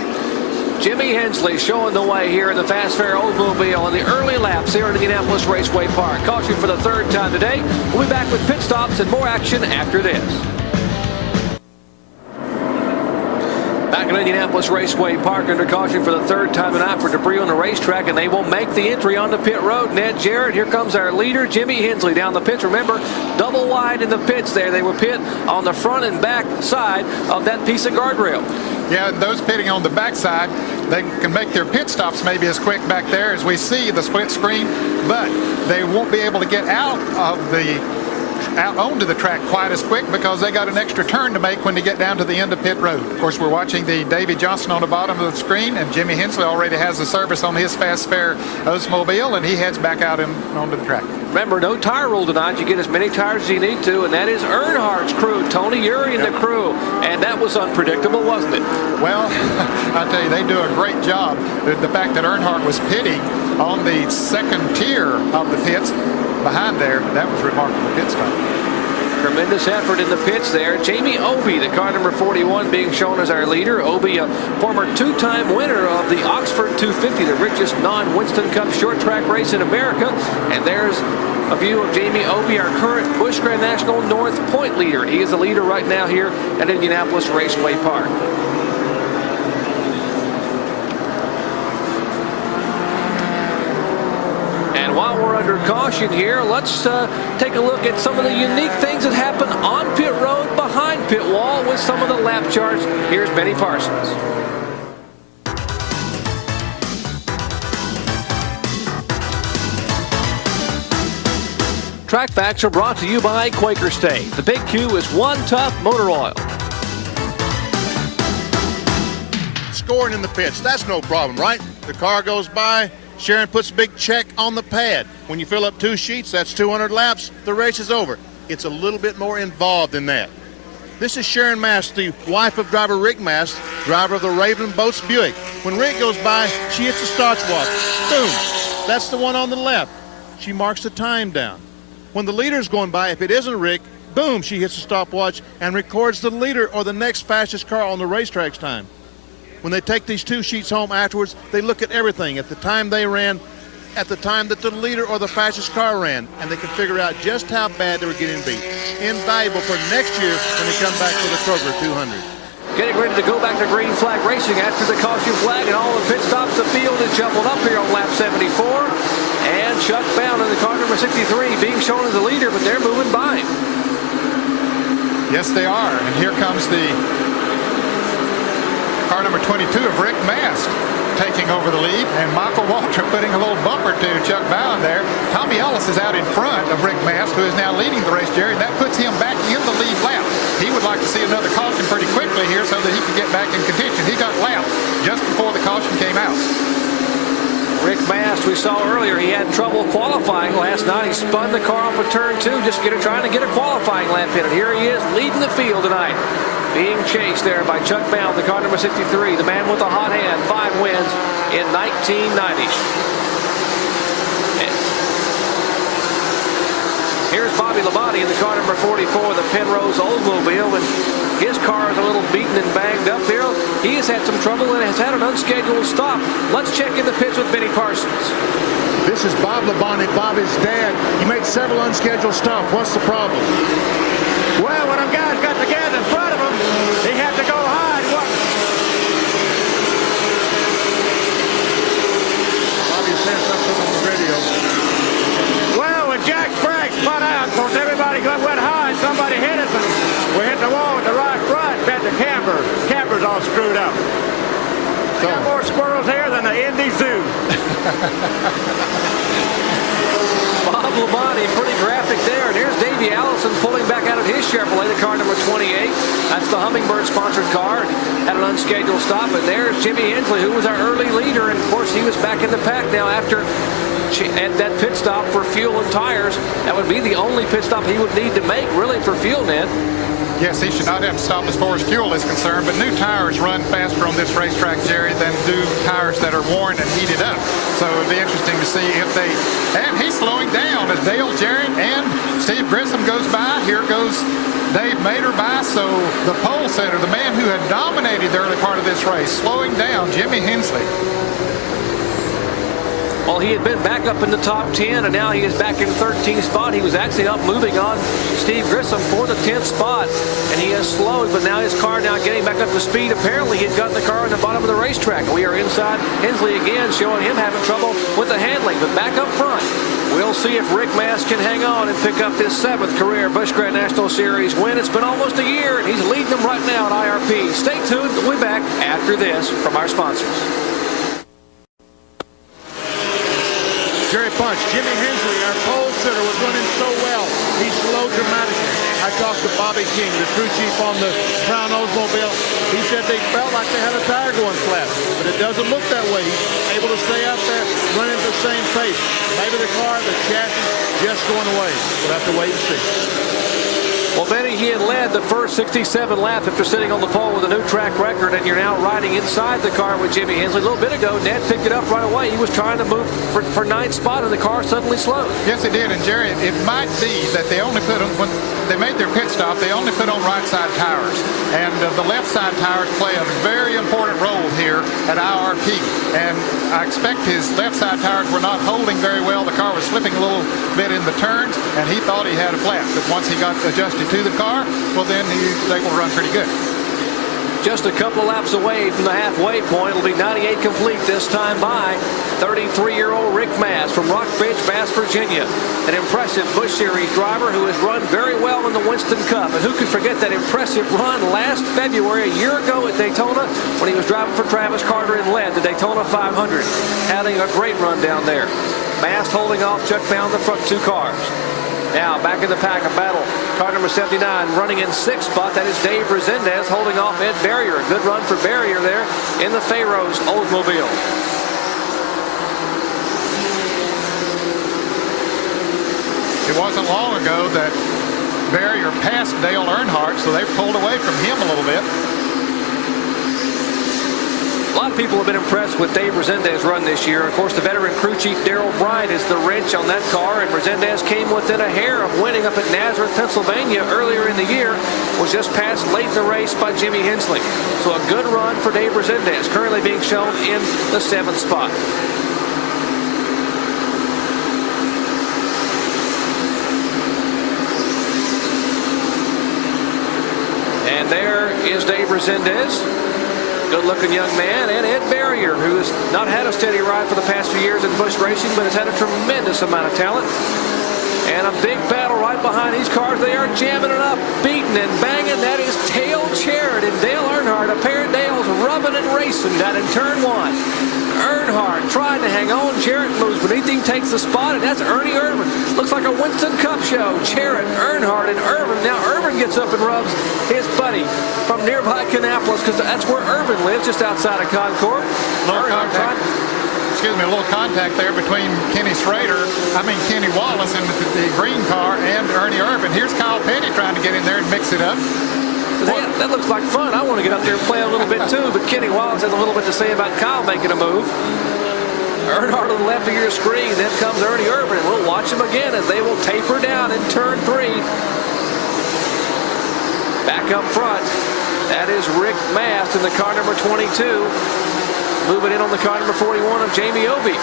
Jimmy Hensley showing the way here in the Fast Fair Oldsmobile in the early laps here at Indianapolis Raceway Park. Caution for the third time today. We'll be back with pit stops and more action after this. Back at Indianapolis Raceway Park under caution for the third time tonight for debris on the racetrack, and they will make the entry onto pit road. Ned, Jarrett, here comes our leader, Jimmy Hensley, down the pits. Remember, double wide in the pits there. They will pit on the front and back side of that piece of guardrail. Yeah, those pitting on the backside, they can make their pit stops maybe as quick back there as we see the split screen, but they won't be able to get out onto the track quite as quick because they got an extra turn to make when they get down to the end of pit road. Of course, we're watching the Davy Johnson on the bottom of the screen, and Jimmy Hensley already has the service on his Fast Fair Oldsmobile, and he heads back out onto the track. Remember, no tire rule tonight. You get as many tires as you need to, and that is Earnhardt's crew, Tony Urey and the crew, and that was unpredictable, wasn't it? Well, I tell you, they do a great job. The fact that Earnhardt was pitting on the second tier of the pits behind there, that was remarkable pit stop. Tremendous effort in the pits there. Jamie Obey, the car number 41, being shown as our leader. Obey, a former two-time winner of the Oxford 250, the richest non-Winston Cup short track race in America. And there's a view of Jamie Obey, our current Busch Grand National North Point leader. He is the leader right now here at Indianapolis Raceway Park. And while we're under caution here, let's take a look at some of the unique things that happen on pit road behind pit wall with some of the lap charts. Here's Benny Parsons. Track facts are brought to you by Quaker State. The Big Q is One Tough Motor Oil. Scoring in the pits, that's no problem, right? The car goes by, Sharon puts a big check on the pad. When you fill up 2 sheets, that's 200 laps. The race is over. It's a little bit more involved than that. This is Sharon Mast, the wife of driver Rick Mast, driver of the Raven Boats Buick. When Rick goes by, she hits the startwatch. Boom. That's the one on the left. She marks the time down. When the leader's going by, if it isn't Rick, boom, she hits the stopwatch and records the leader or the next fastest car on the racetrack's time. When they take these 2 sheets home afterwards, they look at everything, at the time they ran, at the time that the leader or the fastest car ran, and they can figure out just how bad they were getting beat. Invaluable for next year when they come back for the Kroger 200. Getting ready to go back to green flag racing after the caution flag and all the pit stops. The field is jumbled up here on lap 74. And Chuck Bound in the car number 63 being shown as the leader, but they're moving by him. Yes, they are. And here comes the car number 22 of Rick Mast taking over the lead, and Michael Waltrip putting a little bumper to Chuck Bound there. Tommy Ellis is out in front of Rick Mast, who is now leading the race, Jerry. That puts him back in the lead lap. He would like to see another caution pretty quickly here so that he can get back in contention. He got lapped just before the caution came out. Rick Mast, we saw earlier, he had trouble qualifying last night. He spun the car off of turn 2, just trying to get a qualifying lap in. And here he is leading the field tonight, being chased there by Chuck Bound, the car number 63, the man with the hot hand, 5 wins in 1990. Here's Bobby Labonte in the car number 44, the Penrose Oldsmobile, and his car is a little beaten and banged up here. He has had some trouble and has had an unscheduled stop. Let's check in the pits with Benny Parsons. This is Bob Labonte, Bobby's dad. He made several unscheduled stops. What's the problem? Well, when them guys got the gas in front of him, he had to go high. Bobby's saying something on the radio. Well, when Jack Sprague spun out, of course, everybody went high and somebody hit us, and we hit the wall with the right front, bent the camber. Camber's all screwed up. We got more squirrels here than the Indy Zoo. Bob Labonte, pretty graphic there. And here's Davey Allison pulling back out of his Chevrolet, the car number 28. That's the Hummingbird-sponsored car. Had an unscheduled stop. And there's Jimmy Hensley, who was our early leader. And, of course, he was back in the pack now after that pit stop for fuel and tires. That would be the only pit stop he would need to make, really, for fuel, Ned. Yes, he should not have to stop as far as fuel is concerned, but new tires run faster on this racetrack, Jerry, than do tires that are worn and heated up. So it would be interesting to see if they... And he's slowing down as Dale Jarrett and Steve Grissom goes by. Here goes Dave Mader by. So the pole setter, the man who had dominated the early part of this race, slowing down, Jimmy Hensley. Well, he had been back up in the top 10, and now he is back in 13th spot. He was actually up moving on Steve Grissom for the 10th spot, and he has slowed, but now his car now getting back up to speed. Apparently, he had gotten the car in the bottom of the racetrack. We are inside Hensley again, showing him having trouble with the handling, but back up front. We'll see if Rick Mast can hang on and pick up his 7th career Busch Grand National Series win. It's been almost a year, and he's leading them right now at IRP. Stay tuned. We'll be back after this from our sponsors. Jerry Punch, Jimmy Hensley, our pole sitter, was running so well. He slowed dramatically. I talked to Bobby King, the crew chief on the Crown Oldsmobile. He said they felt like they had a tire going flat, but it doesn't look that way. He's able to stay out there, running at the same pace. Maybe the car, the chassis, just going away. We'll have to wait and see. Well, Benny, he had led the first 67 laps after sitting on the pole with a new track record, and you're now riding inside the car with Jimmy Hensley. A little bit ago, Ned picked it up right away. He was trying to move for 9th spot, and the car suddenly slowed. Yes, it did. And, Jerry, it might be that they only put on, when they made their pit stop, they only put on right side tires. And the left side tires play a very important role here at IRP. And I expect his left side tires were not holding very well. The car was slipping a little bit in the turns, and he thought he had a flat. But once he got adjusted to the car, well, then he was able to run pretty good. Just a couple of laps away from the halfway point. It'll be 98 complete this time by 33-year-old Rick Mast from Rockbridge, Bass, Virginia. An impressive Busch Series driver who has run very well in the Winston Cup. And who could forget that impressive run last February, a year ago at Daytona, when he was driving for Travis Carter and led the Daytona 500. Having a great run down there. Mast holding off Chuck Pound, the front 2 cars. Now back in the pack, a battle. Car number 79 running in 6th spot. That is Dave Resendez holding off Ed Barrier. A good run for Barrier there in the Pharaohs Oldsmobile. It wasn't long ago that Barrier passed Dale Earnhardt, so they pulled away from him a little bit. A lot of people have been impressed with Dave Resendez's run this year. Of course, the veteran crew chief Darrell Bryant is the wrench on that car, and Resendez came within a hair of winning up at Nazareth, Pennsylvania earlier in the year. Was just passed late in the race by Jimmy Hensley. So a good run for Dave Resendez, currently being shown in the 7th spot. And there is Dave Resendez. Good-looking young man, and Ed Barrier, who has not had a steady ride for the past few years in Busch racing, but has had a tremendous amount of talent. And a big battle right behind these cars. They are jamming it up, beating and banging. That is Dale Jarrett and Dale Earnhardt. A pair of Dales rubbing and racing down in turn 1. Earnhardt trying to hang on. Jarrett moves beneath him, takes the spot, and that's Ernie Irvin. Looks like a Winston Cup show. Jarrett, Earnhardt, and Irvin. Now Irvin gets up and rubs his buddy from nearby Indianapolis, because that's where Irvin lives, just outside of Concord. A little contact there between Kenny Wallace in the green car and Ernie Irvin. Here's Kyle Petty trying to get in there and mix it up. That looks like fun. I want to get up there and play a little bit too, but Kenny Wallace has a little bit to say about Kyle making a move. Earnhardt on the left of your screen. Then comes Ernie Irvin, and we'll watch him again as they will taper down in turn 3. Back up front, that is Rick Mast in the car number 22. Moving in on the car number 41 of Jamie Obey.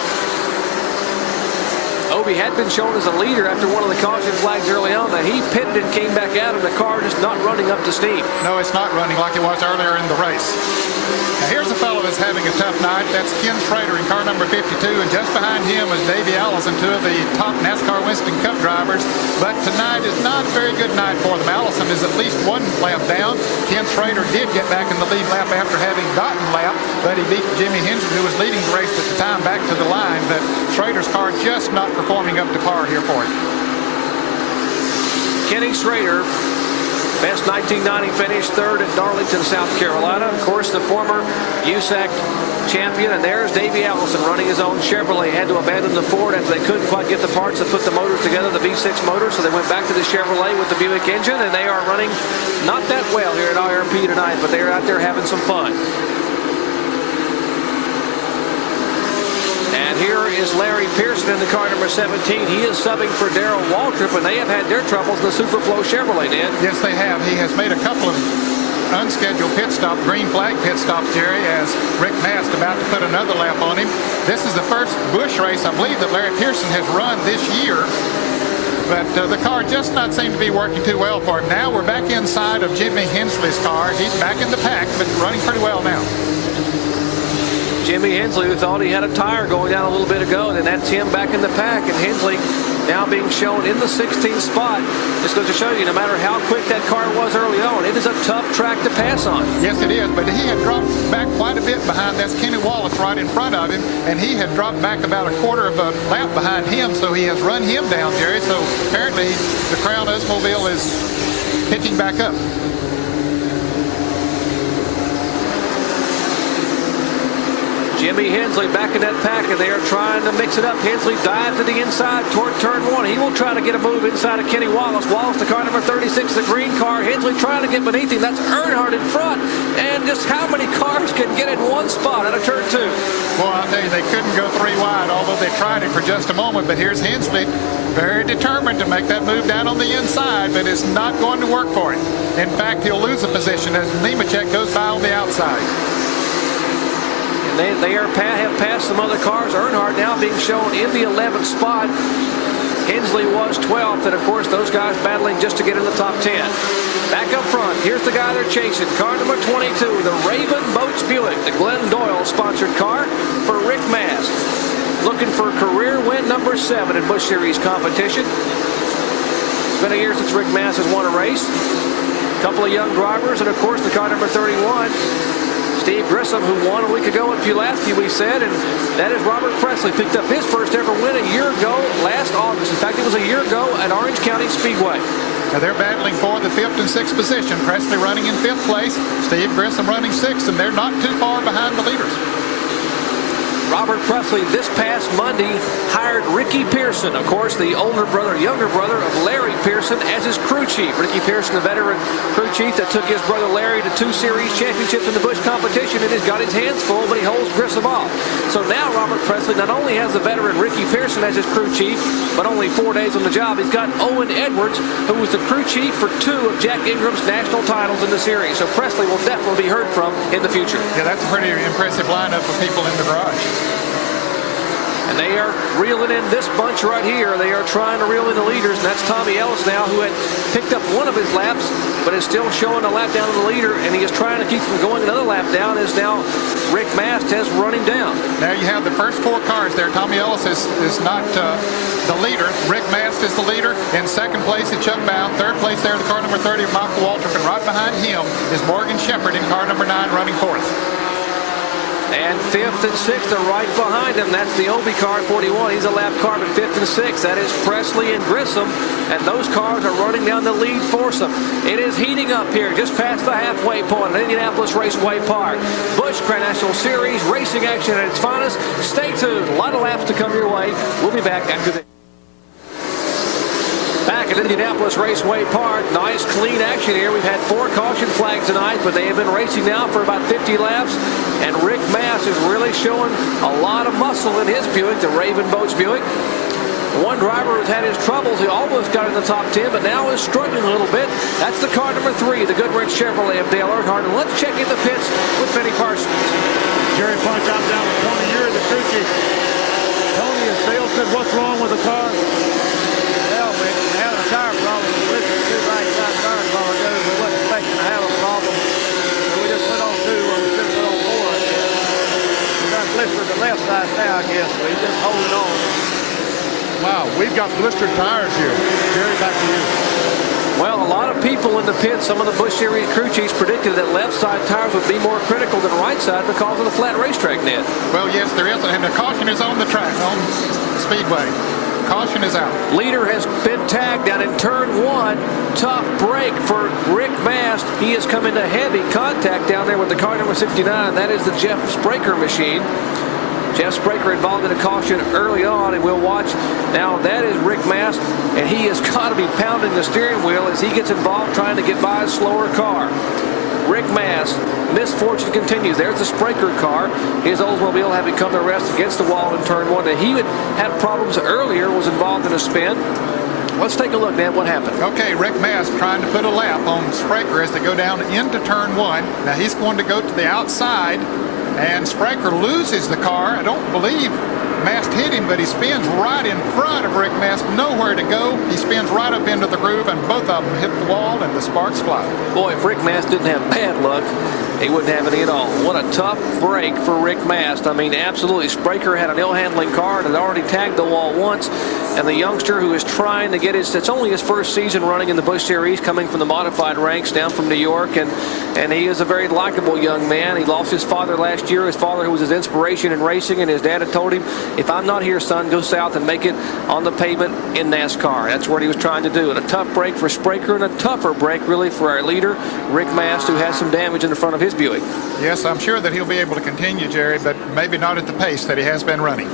Obey had been shown as a leader after one of the caution flags early on. That he pitted and came back out, and the car just not running up to steam. No, it's not running like it was earlier in the race. Now here's a fellow that's having a tough night. That's Ken Schrader in car number 52, and just behind him is Davey Allison, 2 of the top NASCAR Winston Cup drivers. But tonight is not a very good night for them. Allison is at least 1 lap down. Ken Schrader did get back in the lead lap after having gotten lapped but he beat Jimmy Hensley, who was leading the race at the time, back to the line. But Schrader's car just not performing up to par here for him. Kenny Schrader, best 1990 finish, third at Darlington, South Carolina. Of course, the former USAC champion. And there's Davey Allison running his own Chevrolet. Had to abandon the Ford after they couldn't quite get the parts to put the motor together, the V6 motor. So they went back to the Chevrolet with the Buick engine, and they are running not that well here at IRP tonight, but they're out there having some fun. And here is Larry Pearson in the car number 17. He is subbing for Darrell Waltrip, and they have had their troubles in the Superflow Chevrolet, Dan. Yes, they have. He has made a couple of unscheduled pit stop, green flag pit stops, Jerry, as Rick Mast about to put another lap on him. This is the first Busch race, I believe, that Larry Pearson has run this year. But the car just not seem to be working too well for him. Now we're back inside of Jimmy Hensley's car. He's back in the pack, but running pretty well now. Jimmy Hensley, who thought he had a tire going down a little bit ago, and then that's him back in the pack. And Hensley now being shown in the 16th spot. This goes to show you, no matter how quick that car was early on, it is a tough track to pass on. Yes, it is, but he had dropped back quite a bit behind. That's Kenny Wallace right in front of him, and he had dropped back about a quarter of a lap behind him, so he has run him down, Jerry. So apparently the Crown Oldsmobile is picking back up. Jimmy Hensley back in that pack, and they are trying to mix it up. Hensley dives to the inside toward turn one. He will try to get a move inside of Kenny Wallace. Wallace, the car number 36, the green car. Hensley trying to get beneath him. That's Earnhardt in front. And just how many cars can get in one spot out of turn two? Well, I'll tell you, they couldn't go three wide, although they tried it for just a moment. But here's Hensley, very determined to make that move down on the inside, but it's not going to work for him. In fact, he'll lose a position as Nemechek goes by on the outside. They have passed some other cars. Earnhardt now being shown in the 11th spot. Hensley was 12th, and of course those guys battling just to get in the top 10. Back up front, here's the guy they're chasing. Car number 22, the Raven Boats Buick, the Glenn Doyle sponsored car for Rick Mast. Looking for career win number 7 in Busch Series competition. It's been a year since Rick Mast has won a race. A couple of young drivers, and of course the car number 31. Steve Grissom, who won a week ago at Pulaski, we said, and that is Robert Presley. Picked up his first ever win a year ago, last August. In fact, it was a year ago at Orange County Speedway. Now they're battling for the 5th and 6th position. Presley running in 5th place, Steve Grissom running 6th, and they're not too far behind the leaders. Robert Presley this past Monday hired Ricky Pearson, of course the older brother, younger brother of Larry Pearson, as his crew chief. Ricky Pearson, a veteran crew chief that took his brother Larry to 2 series championships in the Busch competition, and he's got his hands full, but he holds Grissom off. So now Robert Presley not only has the veteran Ricky Pearson as his crew chief, but only 4 days on the job, he's got Owen Edwards, who was the crew chief for 2 of Jack Ingram's national titles in the series. So Presley will definitely be heard from in the future. Yeah, that's a pretty impressive lineup of people in the garage. And they are reeling in this bunch right here. They are trying to reel in the leaders, and that's Tommy Ellis now, who had picked up one of his laps, but is still showing a lap down to the leader, and he is trying to keep from going another lap down, as now Rick Mast has run him down. Now you have the first 4 cars there. Tommy Ellis is not the leader. Rick Mast is the leader. In 2nd place is Chuck Bound. 3rd place there, the car number 30, Michael Waltrip, and right behind him is Morgan Shepherd in car number 9 running 4th. And 5th and 6th are right behind him. That's the Obi car, 41. He's a lap car, but 5th and 6th. That is Presley and Grissom. And those cars are running down the lead foursome. It is heating up here, just past the halfway point at Indianapolis Raceway Park. Busch Grand National Series racing action at its finest. Stay tuned. A lot of laps to come your way. We'll be back after this. Back at Indianapolis Raceway Park, nice clean action here. We've had 4 caution flags tonight, but they have been racing now for about 50 laps. And Rick Mast is really showing a lot of muscle in his Buick, the Raven Boats Buick. One driver who's had his troubles. He almost got in the top 10, but now is struggling a little bit. That's the car number 3, the Goodwrench Chevrolet of Dale Earnhardt. And let's check in the pits with Benny Parsons. Jerry Punch, I'm down with Tony. You're the crew chief. Tony, as Dale said, what's wrong with the car? Tire problem. We listened to 2 right-side tires while ago. We wasn't expecting to have a problem. So we just put on 2 when we should have put on 4. We got blistered the left side now, I guess. We just holding on. Wow, we've got blistered tires here. Jerry, back to you. Well, a lot of people in the pit, some of the Busch Series crew chiefs predicted that left side tires would be more critical than right side because of the flat racetrack net. Well, yes, there is, and the caution is on the track, on the speedway. Caution is out. Leader has been tagged down in turn 1. Tough break for Rick Mast. He has come into heavy contact down there with the car number 69. That is the Jeff Spraker machine. Jeff Spraker involved in a caution early on, and we'll watch. Now that is Rick Mast, and he has got to be pounding the steering wheel as he gets involved trying to get by a slower car. Rick Mast, misfortune continues. There's the Spraker car. His Oldsmobile having come to rest against the wall in turn 1. Now, he had problems earlier, was involved in a spin. Let's take a look, Dan, what happened. Okay, Rick Mast trying to put a lap on Spraker as they go down into turn 1. Now he's going to go to the outside, and Spraker loses the car. I don't believe Mast hit him, but he spins right in front of Rick Mast, nowhere to go. He spins right up into the groove, and both of them hit the wall, and the sparks fly. Boy, if Rick Mast didn't have bad luck, he wouldn't have any at all. What a tough break for Rick Mast. I mean, absolutely. Spraker had an ill-handling car and had already tagged the wall once. And the youngster who is trying to get it's only his first season running in the Busch Series, coming from the modified ranks down from New York. And he is a very likable young man. He lost his father last year. His father, who was his inspiration in racing, and his dad had told him, if I'm not here, son, go south and make it on the pavement in NASCAR. That's what he was trying to do. And a tough break for Spraker, and a tougher break, really, for our leader, Rick Mast, who has some damage in the front of his Buick. Yes, I'm sure that he'll be able to continue, Jerry, but maybe not at the pace that he has been running.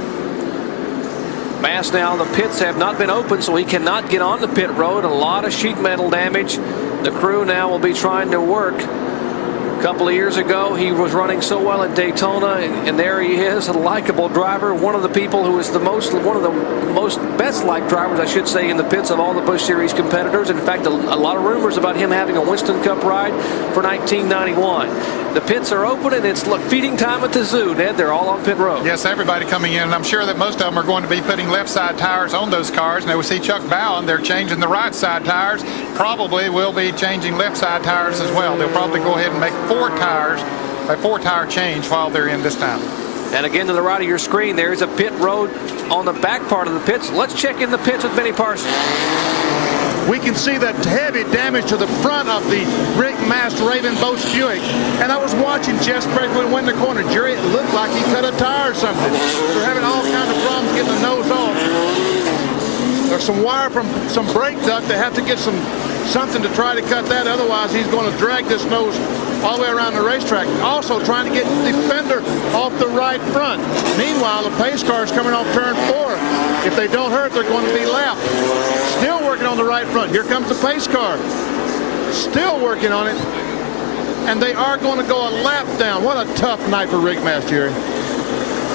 Mast now, the pits have not been open, so he cannot get on the pit road. A lot of sheet metal damage. The crew now will be trying to work. A couple of years ago, he was running so well at Daytona, and there he is, a likable driver. One of the people who is one of the most best-liked drivers, I should say, in the pits of all the Busch Series competitors. In fact, a lot of rumors about him having a Winston Cup ride for 1991. The pits are open, and it's feeding time at the zoo, Ned. They're all on pit road. Yes, everybody coming in, and I'm sure that most of them are going to be putting left side tires on those cars. Now we see Chuck Bowen, they're changing the right side tires. Probably will be changing left side tires as well. They'll probably go ahead and make a 4-tire change while they're in this time. And again, to the right of your screen, there's a pit road on the back part of the pits. Let's check in the pits with Benny Parsons. We can see that heavy damage to the front of the Rick Mast Raven Bosch Buick. And I was watching Jeff Spraker win the corner. Jerry, it looked like he cut a tire or something. They're having all kinds of problems getting the nose off. There's some wire from some brake duct. They have to get something to try to cut that. Otherwise, he's going to drag this nose all the way around the racetrack. Also trying to get the fender off the right front. Meanwhile, the pace car is coming off turn 4. If they don't hurt, they're going to be lapped. Still working on the right front. Here comes the pace car. Still working on it. And they are going to go a lap down. What a tough night for Rick Mast, Jerry.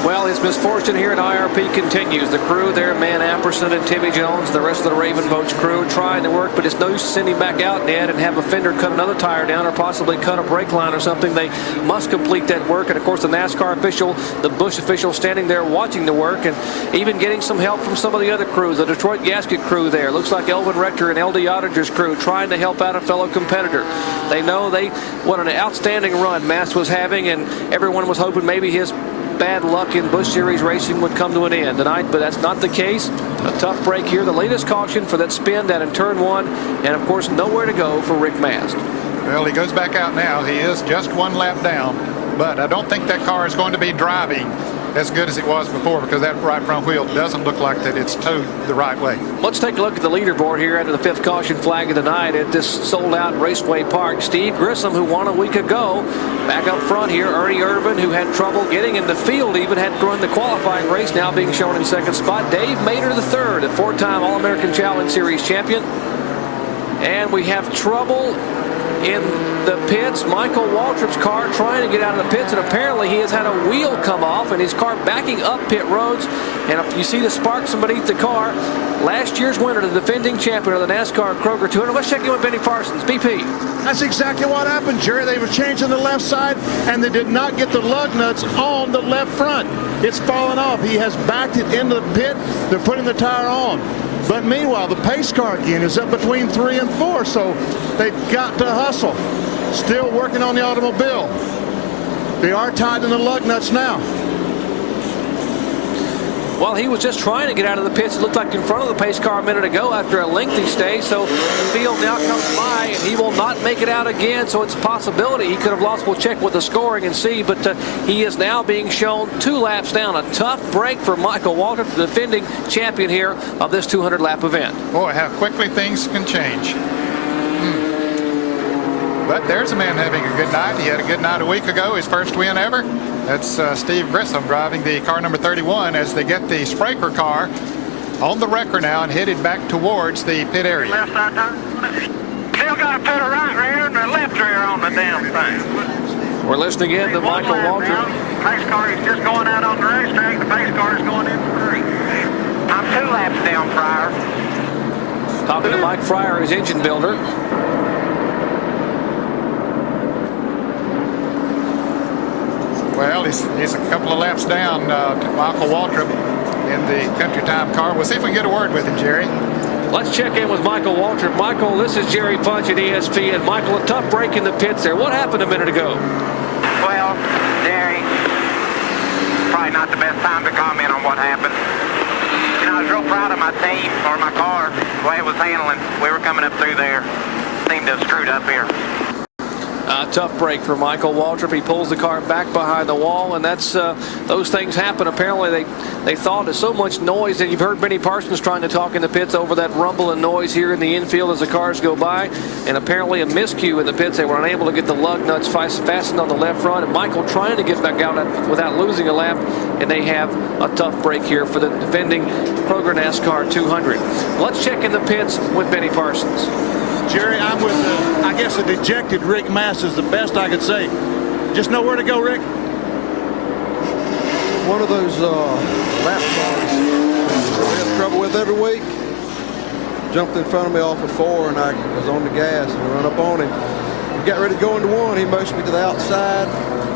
Well, his misfortune here at IRP continues. The crew there, Man Apperson and Timmy Jones, the rest of the Raven Boats crew trying to work, but it's no use sending back out, Ned, and have a fender cut another tire down or possibly cut a brake line or something. They must complete that work. And, of course, the NASCAR official, the Busch official standing there watching the work and even getting some help from some of the other crews. The Detroit Gasket crew there. Looks like Elvin Rector and LD Auditor's crew trying to help out a fellow competitor. They know what an outstanding run Mast was having, and everyone was hoping maybe his bad luck in Busch Series racing would come to an end tonight, but that's not the case. A tough break here. The latest caution for that spin down in turn 1, and of course nowhere to go for Rick Mast. Well, he goes back out now. He is just one lap down, but I don't think that car is going to be driving as good as it was before, because that right front wheel doesn't look like that it's towed the right way. Let's take a look at the leaderboard here after the 5th caution flag of the night at this sold-out Raceway Park. Steve Grissom, who won a week ago, back up front here. Ernie Irvin, who had trouble getting in the field, even had to run the qualifying race, now being shown in 2nd spot. Dave Mater III, a 4-time All-American Challenge Series champion. And we have trouble in the pits. Michael Waltrip's car trying to get out of the pits, and apparently he has had a wheel come off and his car backing up pit roads, and you see the sparks beneath the car. Last year's winner, the defending champion of the NASCAR Kroger 200. Let's check in with Benny Parsons. BP. That's exactly what happened, Jerry. They were changing the left side, and they did not get the lug nuts on the left front. It's fallen off. He has backed it into the pit. They're putting the tire on. But meanwhile, the pace car again is up between 3 and 4, so they've got to hustle. Still working on the automobile. They are tied in the lug nuts now. Well, he was just trying to get out of the pits. It looked like in front of the pace car a minute ago after a lengthy stay. So the field now comes by, and he will not make it out again. So it's a possibility he could have lost. We'll check with the scoring and see. But he is now being shown 2 laps down. A tough break for Michael Waltrip, the defending champion here of this 200-lap event. Boy, how quickly things can change. But there's a man having a good night. He had a good night a week ago, his first win ever. That's Steve Grissom driving the car number 31 as they get the Spraker car on the wrecker now and headed back towards the pit area. Left side turn. Still got to put a right rear and a left rear on the damn thing. We're listening in to Michael Waltrip. Pace car is just going out on the racetrack. The pace car is going in for 3. I'm 2 laps down, Fryer. Talking to Mike Fryer, his engine builder. Well, he's a couple of laps down to Michael Waltrip in the Country Time car. We'll see if we can get a word with him, Jerry. Let's check in with Michael Waltrip. Michael, this is Jerry Punch at ESPN. Michael, a tough break in the pits there. What happened a minute ago? Well, Jerry, probably not the best time to comment on what happened. You know, I was real proud of my team, or my car, the way it was handling. We were coming up through there. Seemed to have screwed up here. A tough break for Michael Waltrip. He pulls the car back behind the wall, and that's those things happen. Apparently, they thought there's so much noise, and you've heard Benny Parsons trying to talk in the pits over that rumble and noise here in the infield as the cars go by, and apparently a miscue in the pits. They were unable to get the lug nuts fastened on the left front, and Michael trying to get back out without losing a lap, and they have a tough break here for the defending Kroger NASCAR 200. Let's check in the pits with Benny Parsons. Jerry, I'm with, I guess, a dejected Rick Mass is the best I could say. Just know where to go, Rick. One of those lap cars we have trouble with every week. Jumped in front of me off of 4, and I was on the gas and run up on him. We got ready to go into 1. He motioned me to the outside.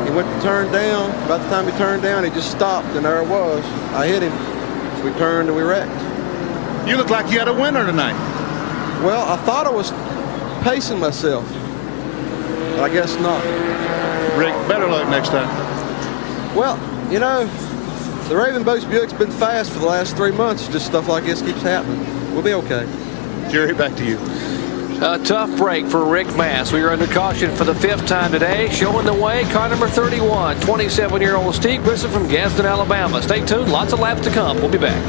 He went to turn down. About the time he turned down, he just stopped, and there it was. I hit him. We turned and we wrecked. You look like you had a winner tonight. Well, I thought I was pacing myself, but I guess not. Rick, better luck next time. Well, you know, the Raven Busch Buick's been fast for the last 3 months. Just stuff like this keeps happening. We'll be okay. Jerry, back to you. A tough break for Rick Mass. We are under caution for the 5th time today. Showing the way, car number 31, 27-year-old Steve Grissom from Gadsden, Alabama. Stay tuned. Lots of laps to come. We'll be back.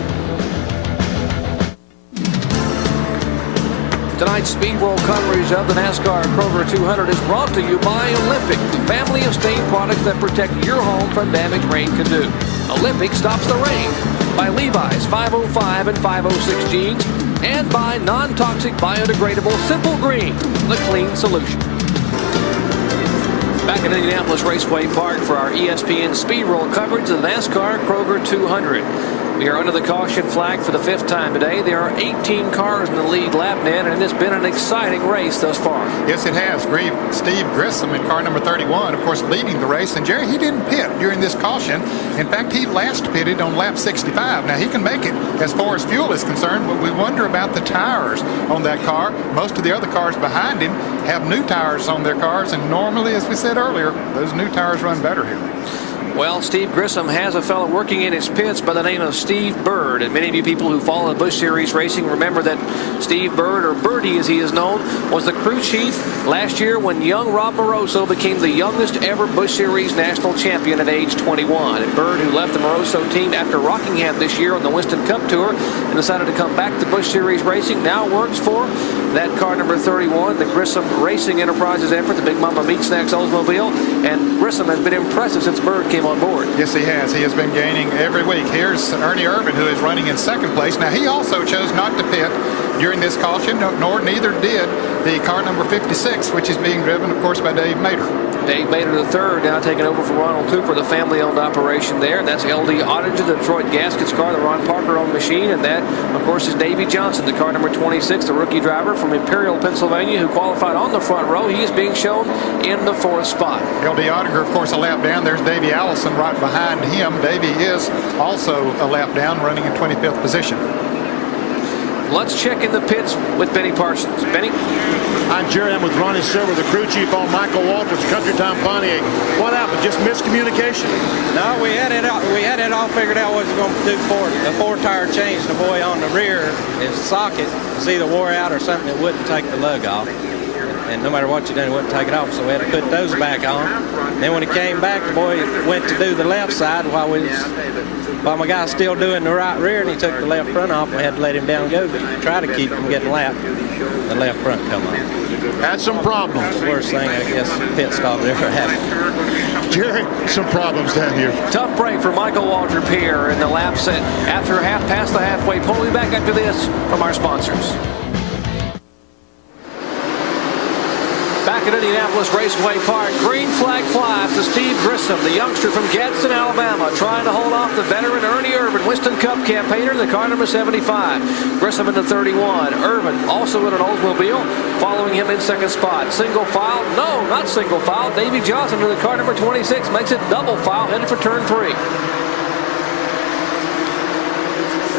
Tonight's Speed World coverage of the NASCAR Kroger 200 is brought to you by Olympic, the family of stain products that protect your home from damage rain can do. Olympic stops the rain. By Levi's 505 and 506 jeans. And by non-toxic biodegradable Simple Green, the clean solution. Back at Indianapolis Raceway Park for our ESPN Speed World coverage of the NASCAR Kroger 200. We are under the caution flag for the 5th time today. There are 18 cars in the lead lap net, and it's been an exciting race thus far. Yes, it has. Steve Grissom in car number 31, of course, leading the race. And, Jerry, he didn't pit during this caution. In fact, he last pitted on lap 65. Now, he can make it as far as fuel is concerned, but we wonder about the tires on that car. Most of the other cars behind him have new tires on their cars, and normally, as we said earlier, those new tires run better here. Well, Steve Grissom has a fellow working in his pits by the name of Steve Bird. And many of you people who follow the Busch Series racing remember that Steve Bird, or Birdie as he is known, was the crew chief last year when young Rob Moroso became the youngest ever Busch Series national champion at age 21. And Bird, who left the Moroso team after Rockingham this year on the Winston Cup Tour and decided to come back to Busch Series racing, now works for that car number 31, the Grissom Racing Enterprises effort, the Big Mama Meat Snacks Oldsmobile. And Grissom has been impressive since Bird came on board. Yes, he has. He has been gaining every week. Here's Ernie Irvin, who is running in 2nd place. Now, he also chose not to pit during this caution, nor neither did the car number 56, which is being driven, of course, by Dave Mater. Dave Mater III now taking over for Ronald Cooper, the family-owned operation there. And that's LD Ottinger, the Detroit Gaskets car, the Ron Parker-owned machine. And that, of course, is Davey Johnson, the car number 26, the rookie driver from Imperial, Pennsylvania, who qualified on the front row. He is being shown in the 4th spot. LD Ottinger, of course, a lap down. There's Davey Allison right behind him. Davey is also a lap down, running in 25th position. Let's check in the pits with Benny Parsons. Benny? I'm Jerry. I'm with Ronnie Silver, the crew chief on Michael Waltrip's Country Time Pontiac. What happened? Just miscommunication? No, we had it all figured out what was going to do for it. The 4-tire change, the boy on the rear, his socket was either wore out or something that wouldn't take the lug off. And no matter what you did, it wouldn't take it off, so we had to put those back on. And then when he came back, the boy went to do the left side while my guy's still doing the right rear, and he took the left front off, and we had to let him down and go to try to keep him getting lapped. The left front come off. Had some problems. The worst thing, I guess, pit stop that ever happened. Jerry, some problems down here. Tough break for Michael Waltrip here in the lap set after half past the halfway point. We'll be back after this from our sponsors. Back at Indianapolis Raceway Park, green flag flies to Steve Grissom, the youngster from Gadsden, Alabama, trying to hold off the veteran Ernie Irvin, Winston Cup campaigner, in the car number 75. Grissom in the 31. Irvin also in an Oldsmobile, following him in second spot. Single file, no, not single file. Davey Johnson in the car number 26 makes it double file, headed for turn 3.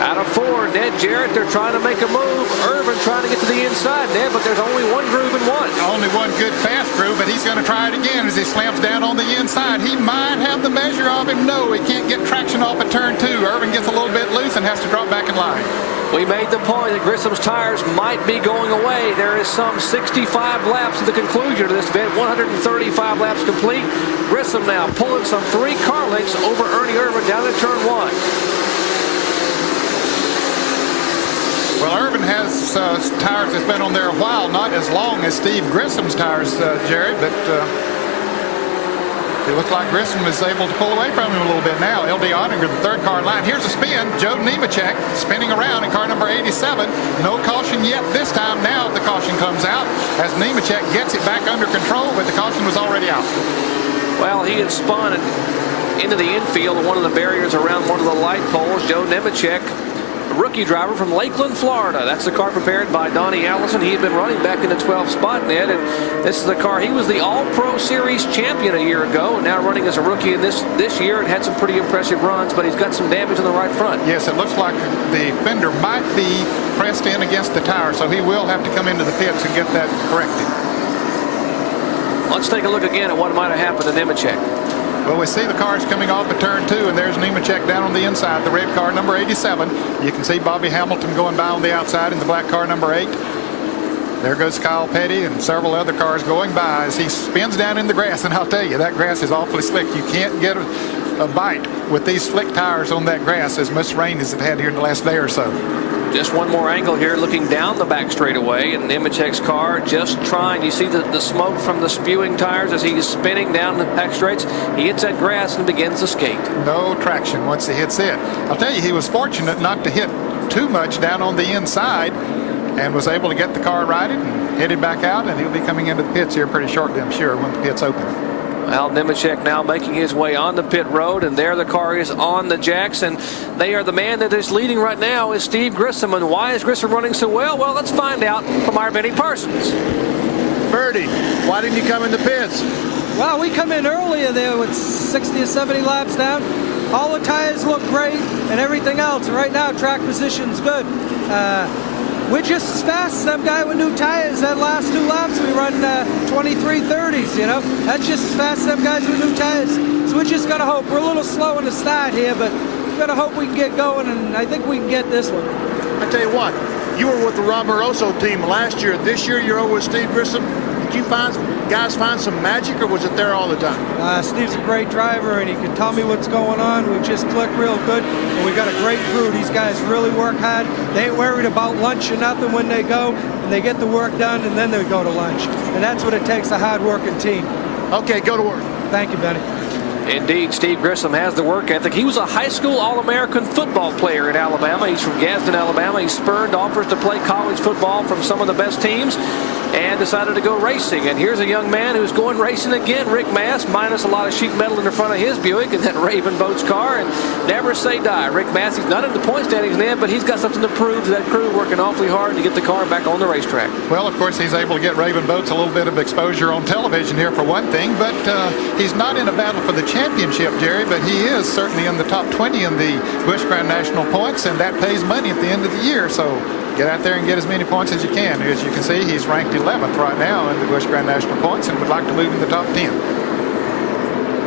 Out of 4, Ned Jarrett, they're trying to make a move. Irvin trying to get to the inside, Ned, but there's only one groove and one. Only one good fast groove, but he's going to try it again as he slams down on the inside. He might have the measure of him. No, he can't get traction off of turn 2. Irvin gets a little bit loose and has to drop back in line. We made the point that Grissom's tires might be going away. There is some 65 laps to the conclusion of this event, 135 laps complete. Grissom now pulling some 3 car lengths over Ernie Irvin down to turn 1. Well, Irvin has tires that's been on there a while, not as long as Steve Grissom's tires, Jerry, but it looks like Grissom is able to pull away from him a little bit now. L.D. Ottinger, the 3rd car in line. Here's a spin. Joe Nemechek spinning around in car number 87. No caution yet this time. Now the caution comes out as Nemechek gets it back under control, but the caution was already out. Well, he had spun into the infield of one of the barriers around one of the light poles. Joe Nemechek, rookie driver from Lakeland, Florida. That's the car prepared by Donnie Allison. He had been running back in the 12th spot, Ned, and this is the car. He was the All-Pro Series champion a year ago, and now running as a rookie in this year, and had some pretty impressive runs, but he's got some damage on the right front. Yes, it looks like the fender might be pressed in against the tire, so he will have to come into the pits and get that corrected. Let's take a look again at what might have happened to Nemechek. Well, we see the cars coming off at turn 2, and there's Nemechek down on the inside, the red car number 87. You can see Bobby Hamilton going by on the outside in the black car number 8. There goes Kyle Petty and several other cars going by as he spins down in the grass. And I'll tell you, that grass is awfully slick. You can't get a bite with these slick tires on that grass as much rain as it had here in the last day or so. Just one more angle here, looking down the back straightaway, and Nemechek's car just trying. You see the smoke from the spewing tires as he's spinning down the back straights. He hits that grass and begins to skate. No traction once he hits it. I'll tell you, he was fortunate not to hit too much down on the inside and was able to get the car righted and headed back out, and he'll be coming into the pits here pretty shortly, I'm sure, when the pits open. Al Nemechek now making his way on the pit road, and there the car is on the jacks, and they are the man that is leading right now is Steve Grissom. And why is Grissom running so well? Well, let's find out from our Benny Parsons. Birdie, why didn't you come in the pits? Well, we come in earlier there with 60 or 70 laps down. All the tires look great and everything else. Right now, track position's good. We're just as fast as them guy with new tires. That last 2 laps, we run 23:30s, you know. That's just as fast as them guys with new tires. So we're just going to hope. We're a little slow in the start here, but we're going to hope we can get going, and I think we can get this one. I tell you what, you were with the Rob Moroso team last year. This year, you're over with Steve Grissom. Did you guys find some magic, or was it there all the time? Steve's a great driver, and he can tell me what's going on. We just click real good, and we got a great crew. These guys really work hard. They ain't worried about lunch or nothing when they go, and they get the work done, and then they go to lunch. And that's what it takes, a hard-working team. Okay, go to work. Thank you, Benny. Indeed, Steve Grissom has the work ethic. He was a high school All-American football player in Alabama. He's from Gadsden, Alabama. He spurned offers to play college football from some of the best teams and decided to go racing. And here's a young man who's going racing again, Rick Mass, minus a lot of sheet metal in the front of his Buick and that Raven Boats car, and never say die. Rick Mass, he's not in the point standings then, but he's got something to prove to that crew, working awfully hard to get the car back on the racetrack. Well, of course, he's able to get Raven Boats a little bit of exposure on television here for one thing, but he's not in a battle for the championship, Jerry, but he is certainly in the top 20 in the Busch Grand National points, and that pays money at the end of the year. So get out there and get as many points as you can. As you can see, he's ranked 11th right now in the Busch Grand National points and would like to move in the top 10.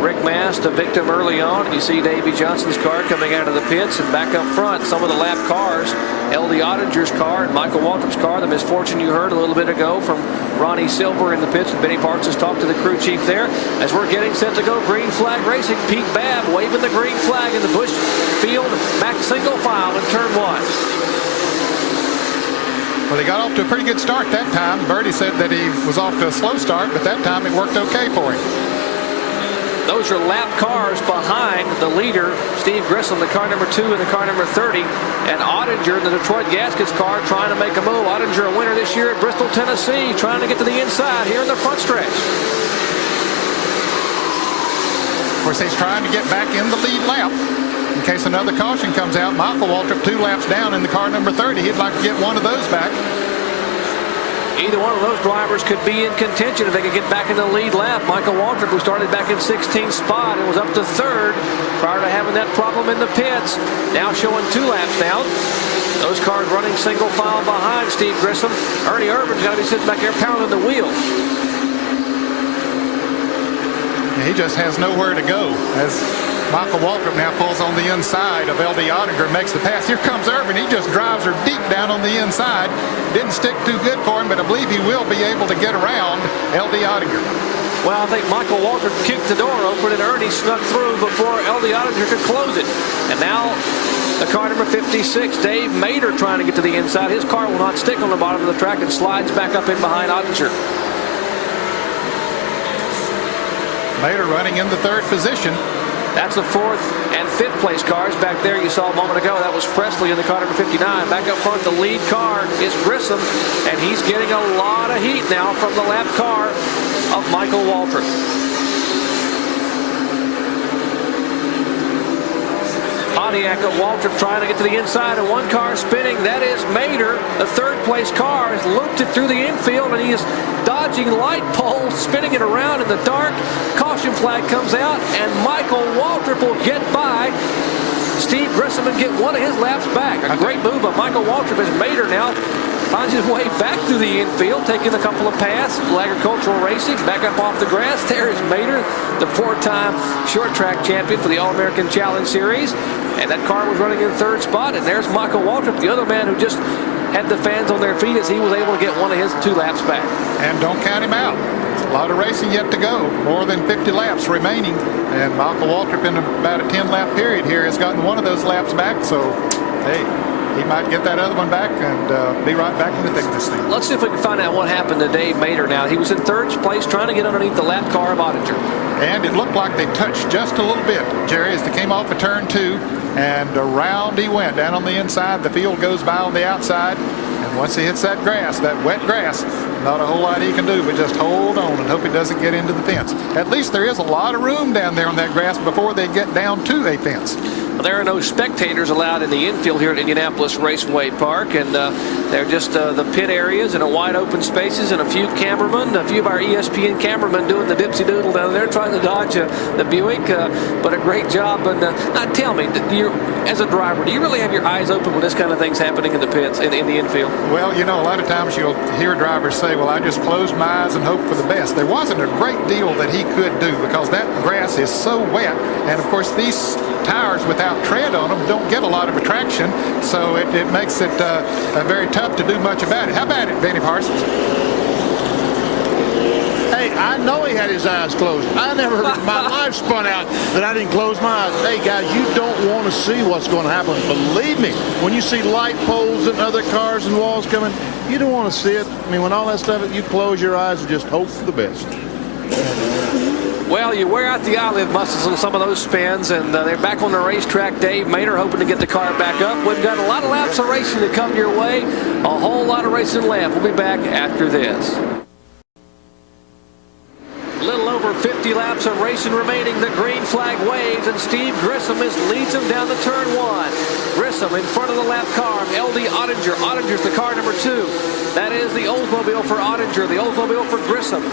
Rick Mast, a victim early on. You see Davey Johnson's car coming out of the pits, and back up front, some of the lap cars, L.D. Ottinger's car and Michael Waltrip's car. The misfortune you heard a little bit ago from Ronnie Silver in the pits, and Benny Parks has talked to the crew chief there. As we're getting set to go, green flag racing. Pete Babb waving the green flag in the Busch field, back single file in turn 1. Well, he got off to a pretty good start that time. Birdie said that he was off to a slow start, but that time it worked okay for him. Those are lap cars behind the leader, Steve Grissom, the car number 2 and the car number 30, and Ottinger, the Detroit Gaskets car, trying to make a move. Ottinger, a winner this year at Bristol, Tennessee, trying to get to the inside here in the front stretch. Of course, he's trying to get back in the lead lap. In case another caution comes out, Michael Waltrip 2 laps down in the car number 30. He'd like to get one of those back. Either one of those drivers could be in contention if they could get back in the lead lap. Michael Waltrip, who started back in 16th spot and was up to 3rd prior to having that problem in the pits, now showing 2 laps down. Those cars running single file behind Steve Grissom. Ernie Irvin's got to be sitting back there pounding the wheel. He just has nowhere to go as Michael Waltrip now pulls on the inside of L.D. Ottinger and makes the pass. Here comes Irvin. He just drives her deep down on the inside. Didn't stick too good for him, but I believe he will be able to get around L.D. Ottinger. Well, I think Michael Waltrip kicked the door open and Ernie snuck through before L.D. Ottinger could close it. And now the car number 56, Dave Mader, trying to get to the inside. His car will not stick on the bottom of the track and slides back up in behind Ottinger. Mader running in the 3rd position. That's the 4th and 5th place cars back there you saw a moment ago. That was Presley in the car number 59. Back up front, the lead car is Grissom, and he's getting a lot of heat now from the lap car of Michael Waltrip. Pontiac of Waltrip trying to get to the inside, and one car spinning. That is Mader. The 3rd place car has looped it through the infield, and he is dodging light poles, spinning it around in the dark. Caution flag comes out, and Michael Waltrip will get by Steve Grissom and get one of his laps back. A great move by Michael Waltrip as Mader now finds his way back through the infield, taking a couple of passes. Agricultural Racing back up off the grass. There is Mader, the 4-time short track champion for the All-American Challenge Series. And that car was running in 3rd spot. And there's Michael Waltrip, the other man who just had the fans on their feet as he was able to get one of his 2 laps back. And don't count him out. A lot of racing yet to go. More than 50 laps remaining. And Michael Waltrip in about a 10-lap period here has gotten one of those laps back. So, hey, he might get that other one back and be right back in the thick of this thing. Let's see if we can find out what happened to Dave Mader now. He was in 3rd place trying to get underneath the lap car of Ottinger. And it looked like they touched just a little bit, Jerry, as they came off of turn 2. And around he went down on the inside. The field goes by on the outside. And once he hits that grass, that wet grass, not a whole lot he can do but just hold on and hope he doesn't get into the fence. At least there is a lot of room down there on that grass before they get down to a fence. Well, there are no spectators allowed in the infield here at Indianapolis Raceway Park, and they're just the pit areas and a wide open spaces, and a few cameramen, a few of our ESPN cameramen doing the dipsy doodle down there trying to dodge the Buick, but a great job. And now tell me, as a driver, do you really have your eyes open when this kind of thing's happening in the pits, in the infield? Well, you know, a lot of times you'll hear drivers say, well, I just closed my eyes and hope for the best. There wasn't a great deal that he could do because that grass is so wet, and of course these tires without tread on them don't get a lot of traction, so it makes it very tough to do much about it. How about it, Benny Parsons? Hey, I know he had his eyes closed. I never in my life spun out that I didn't close my eyes. Hey, guys, you don't want to see what's going to happen. Believe me, when you see light poles and other cars and walls coming, you don't want to see it. I mean, when all that stuff, you close your eyes and just hope for the best. Well, you wear out the eyelid muscles on some of those spins, and they're back on the racetrack. Dave Mader hoping to get the car back up. We've got a lot of laps of racing to come your way. A whole lot of racing left. We'll be back after this. A little over 50 laps of racing remaining. The green flag waves, and Steve Grissom leads him down to turn 1. Grissom in front of the lap car of L.D. Ottinger. Ottinger's the car number 2. That is the Oldsmobile for Ottinger, the Oldsmobile for Grissom.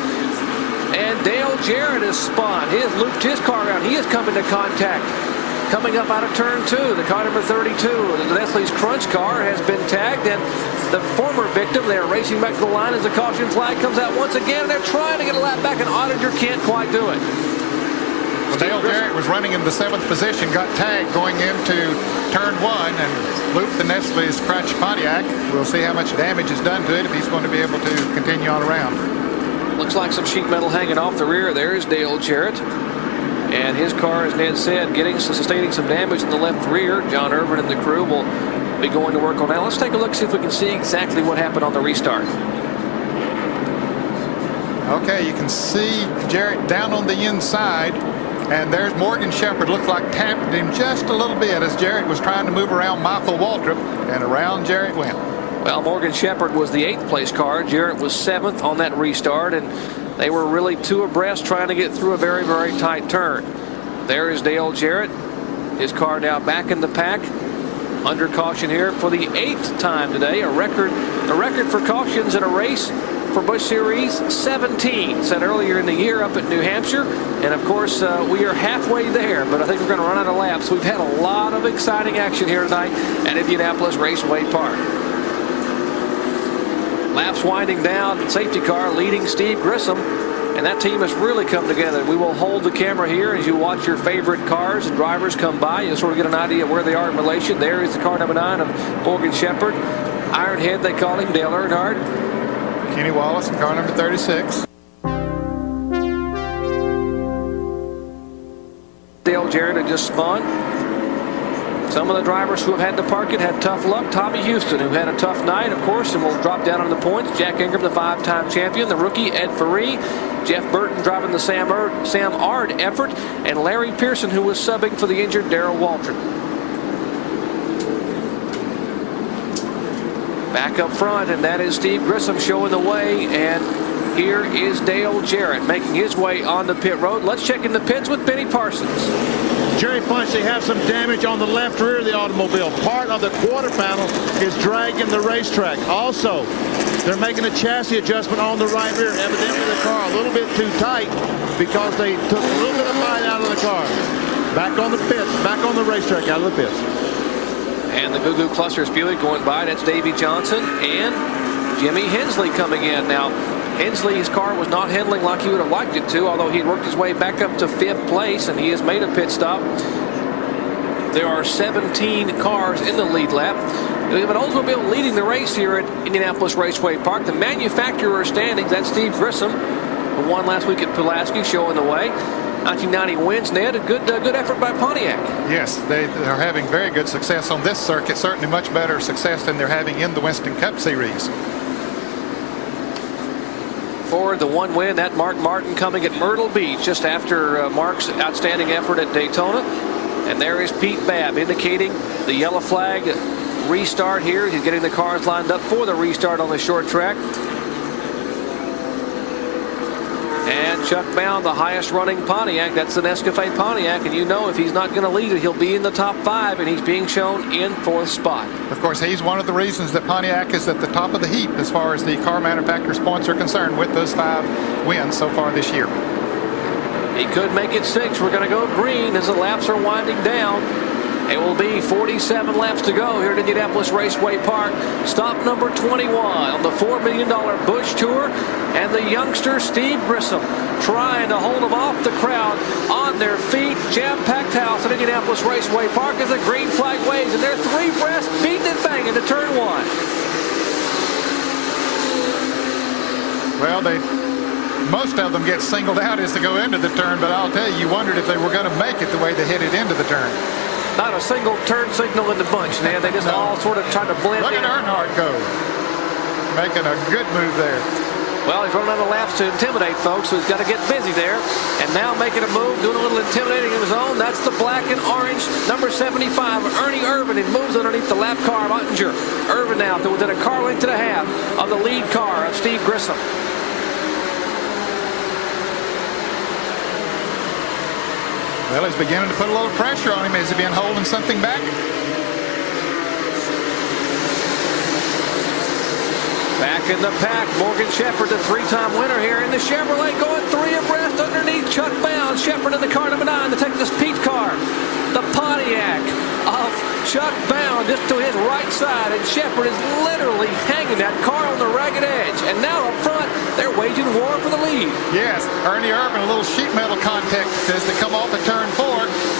And Dale Jarrett has spun. He has looped his car around. He has come into contact. Coming up out of turn 2, the car number 32, the Nestle's Crunch car has been tagged, and the former victim, they're racing back to the line as the caution flag comes out once again. They're trying to get a lap back, and Ottinger can't quite do it. Well, Dale Jarrett was running in the 7th position, got tagged going into turn 1 and looped the Nestle's crutch Pontiac. We'll see how much damage is done to it if he's going to be able to continue on around. Looks like some sheet metal hanging off the rear. There's Dale Jarrett. And his car, as Ned said, sustaining some damage in the left rear. John Irvin and the crew will be going to work on that. Let's take a look, see if we can see exactly what happened on the restart. Okay, you can see Jarrett down on the inside, and there's Morgan Shepherd. Looked like tapped him just a little bit as Jarrett was trying to move around Michael Waltrip, and around Jarrett went. Well, Morgan Shepherd was the 8th place car. Jarrett was 7th on that restart, and they were really 2 abreast trying to get through a very, very tight turn. There is Dale Jarrett. His car now back in the pack. Under caution here for the 8th time today. A record for cautions in a race for Busch Series 17, set earlier in the year up at New Hampshire. And of course, we are halfway there, but I think we're going to run out of laps. We've had a lot of exciting action here tonight at Indianapolis Raceway Park. Laps winding down, safety car leading Steve Grissom, and that team has really come together. We will hold the camera here as you watch your favorite cars and drivers come by. You'll sort of get an idea of where they are in relation. There is the car number 9 of Morgan Shepherd. Ironhead, they call him, Dale Earnhardt. Kenny Wallace in car number 36. Dale Jarrett had just spun. Some of the drivers who have had to park it had tough luck. Tommy Houston, who had a tough night, of course, and will drop down on the points. Jack Ingram, the 5-time champion. The rookie, Ed Faree. Jeff Burton driving the Sam Ard effort. And Larry Pearson, who was subbing for the injured Darrell Waltrip. Back up front, and that is Steve Grissom showing the way. And here is Dale Jarrett making his way on the pit road. Let's check in the pits with Benny Parsons. Jerry Punch, they have some damage on the left rear of the automobile. Part of the quarter panel is dragging the racetrack. Also, they're making a chassis adjustment on the right rear. Evidently, the car a little bit too tight because they took a little bit of bite out of the car. Back on the pits, back on the racetrack, out of the pits. And the Goo Goo Clusters Buick going by. That's Davey Johnson and Jimmy Hensley coming in. Now, Hensley's car was not handling like he would have liked it to, although he had worked his way back up to 5th place, and he has made a pit stop. There are 17 cars in the lead lap. We have an Oldsmobile leading the race here at Indianapolis Raceway Park. The manufacturer standings, that's Steve Grissom, who won last week at Pulaski, showing the way. 1990 wins, Ned. A good effort by Pontiac. Yes, they are having very good success on this circuit. Certainly much better success than they're having in the Winston Cup Series. Forward, the 1 win, that Mark Martin coming at Myrtle Beach just after Mark's outstanding effort at Daytona. And there is Pete Babb indicating the yellow flag restart here. He's getting the cars lined up for the restart on the short track. And Chuck Bound, the highest running Pontiac. That's the Nescafe Pontiac. And you know if he's not going to lead it, he'll be in the top 5. And he's being shown in 4th spot. Of course, he's one of the reasons that Pontiac is at the top of the heap as far as the car manufacturer's points are concerned with those 5 wins so far this year. He could make it 6. We're going to go green as the laps are winding down. It will be 47 laps to go here at Indianapolis Raceway Park. Stop number 21 on the $4 million Busch Tour. And the youngster Steve Grissom trying to hold them off the crowd on their feet. Jam-packed house at Indianapolis Raceway Park as the green flag waves. And they're 3 abreast, beating and banging to turn 1. Well, most of them get singled out as they go into the turn, but I'll tell you wondered if they were going to make it the way they hit it into the turn. Not a single turn signal in the bunch, man. They just all sort of try to blend in. Look at Earnhardt go. Making a good move there. Well, he's running out of laps to intimidate folks, so he's got to get busy there. And now making a move, doing a little intimidating of his own. That's the black and orange number 75, Ernie Irvin. He moves underneath the lap car of Ottinger. Irvin now to within a car length and a half of the lead car of Steve Grissom. Well, he's beginning to put a little pressure on him. Has he been holding something back? Back in the pack, Morgan Shepherd, the 3-time winner here in the Chevrolet, going 3 abreast underneath Chuck Bound. Shepherd in the car number 9, the Texas Pete car. The Pontiac of Chuck Bound just to his right side, and Shepherd is literally hanging that car on the ragged edge. And now up front, they're waging war for the lead. Yes, Ernie Irvin, a little sheet metal contact as they come off of turn 4.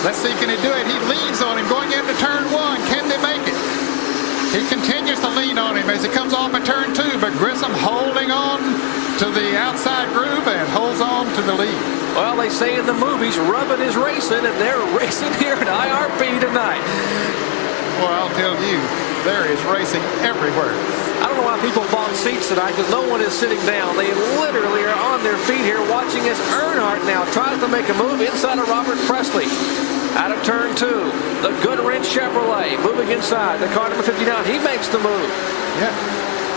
Let's see, can he do it? He leans on him going into turn 1. Can they make it? He continues to lean on him as he comes off of turn 2, but Grissom holding on to the outside groove and holds on to the lead. Well, they say in the movies, rubbing is racing, and they're racing here at IRP tonight. Well, I'll tell you, there is racing everywhere. I don't know why people bought seats tonight, because no one is sitting down. They literally are on their feet here watching as Earnhardt now tries to make a move inside of Robert Presley. Out of turn 2, the Goodwrench Chevrolet moving inside. The car number 59, he makes the move. Yeah,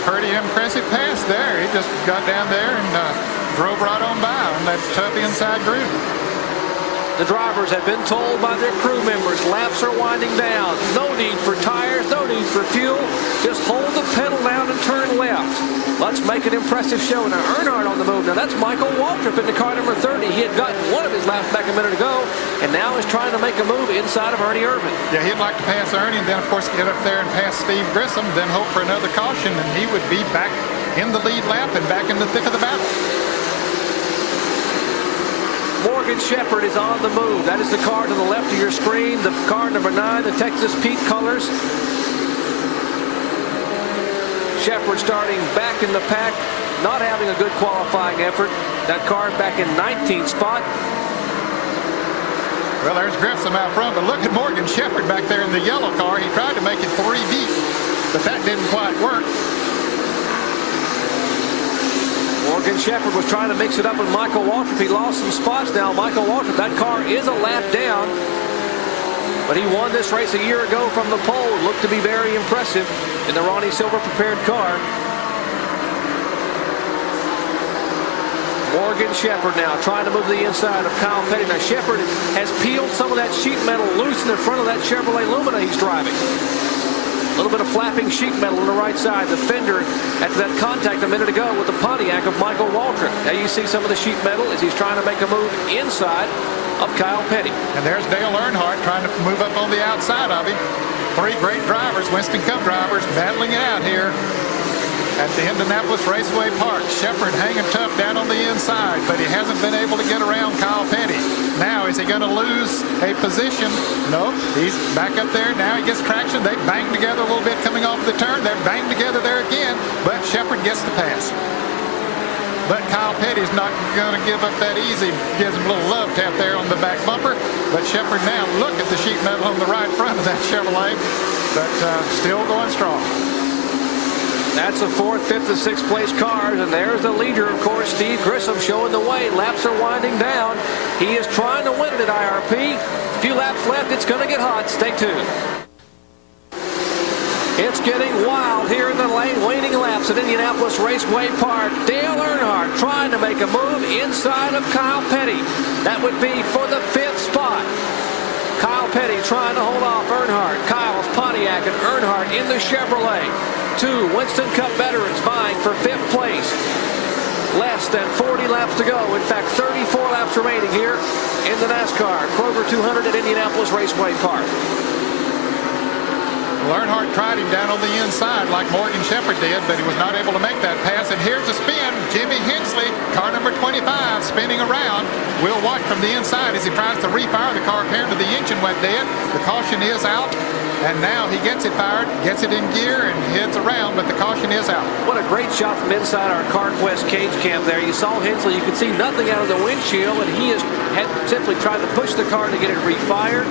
pretty impressive pass there. He just got down there and drove right on by on that tough inside groove. The drivers have been told by their crew members laps are winding down. No need for tires, no need for fuel. Just hold the pedal down and turn left. Let's make an impressive show. Now Earnhardt on the move. Now that's Michael Waltrip in the car number 30. He had gotten one of his laps back a minute ago, and now is trying to make a move inside of Ernie Irvin. Yeah, he'd like to pass Ernie and then, of course, get up there and pass Steve Grissom, then hope for another caution, and he would be back in the lead lap and back in the thick of the battle. Morgan Shepherd is on the move. That is the car to the left of your screen, the car number 9, the Texas Pete colors. Shepherd starting back in the pack, not having a good qualifying effort. That car back in 19th spot. Well, there's Grissom out front, but look at Morgan Shepherd back there in the yellow car. He tried to make it 3 deep, but that didn't quite work. Morgan Shepherd was trying to mix it up with Michael Waltrip. He lost some spots now. Michael Waltrip, that car is a lap down, but he won this race a year ago from the pole. Looked to be very impressive in the Ronnie Silver prepared car. Morgan Shepherd now trying to move to the inside of Kyle Petty. Now Shepherd has peeled some of that sheet metal loose in the front of that Chevrolet Lumina he's driving. A little bit of flapping sheet metal on the right side. The fender after that contact a minute ago with the Pontiac of Michael Waltrip. Now you see some of the sheet metal as he's trying to make a move inside of Kyle Petty. And there's Dale Earnhardt trying to move up on the outside of him. 3 great drivers, Winston Cup drivers, battling it out here at the Indianapolis Raceway Park. Shepherd hanging tough down on the inside, but he hasn't been able to get around Kyle Petty. Now, is he going to lose a position? No, he's back up there. Now he gets traction. They bang together a little bit coming off the turn. They're banged together there again, but Shepherd gets the pass. But Kyle Petty's not going to give up that easy. Gives him a little love tap there on the back bumper. But Shepherd now, look at the sheet metal on the right front of that Chevrolet, but still going strong. That's the 4th, 5th, and 6th place cars, and there's the leader, of course, Steve Grissom, showing the way. Laps are winding down. He is trying to win it at IRP. A few laps left. It's going to get hot. Stay tuned. It's getting wild here in the lane, waning laps at Indianapolis Raceway Park. Dale Earnhardt trying to make a move inside of Kyle Petty. That would be for the 5th spot. Kyle Petty trying to hold off Earnhardt. Kyle's Pontiac and Earnhardt in the Chevrolet. 2 Winston Cup veterans vying for 5th place. Less than 40 laps to go. In fact, 34 laps remaining here in the NASCAR Kroger 200 at Indianapolis Raceway Park. Well, Earnhardt tried him down on the inside like Morgan Shepherd did, but he was not able to make that pass. And here's a spin. Jimmy Hensley, car number 25, spinning around. We'll watch from the inside as he tries to refire the car. Apparently the engine went dead. The caution is out. And now he gets it fired, gets it in gear, and heads around, but the caution is out. What a great shot from inside our CarQuest cage cam there. You saw Hensley. You could see nothing out of the windshield, and he had simply tried to push the car to get it refired.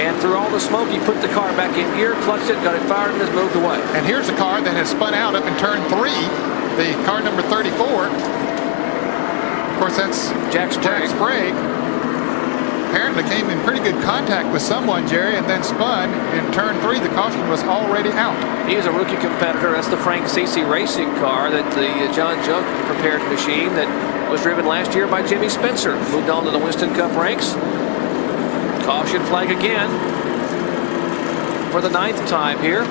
And through all the smoke, he put the car back in gear, clutched it, got it fired, and has moved away. And here's a car that has spun out up in turn 3, the car number 34. Of course, that's Jack Sprague. Apparently came in pretty good contact with someone, Jerry, and then spun in turn 3. The caution was already out. He is a rookie competitor. That's the Frank Cece racing car, that the John Junk prepared machine that was driven last year by Jimmy Spencer. Moved on to the Winston Cup ranks. Caution flag again for the 9th time here.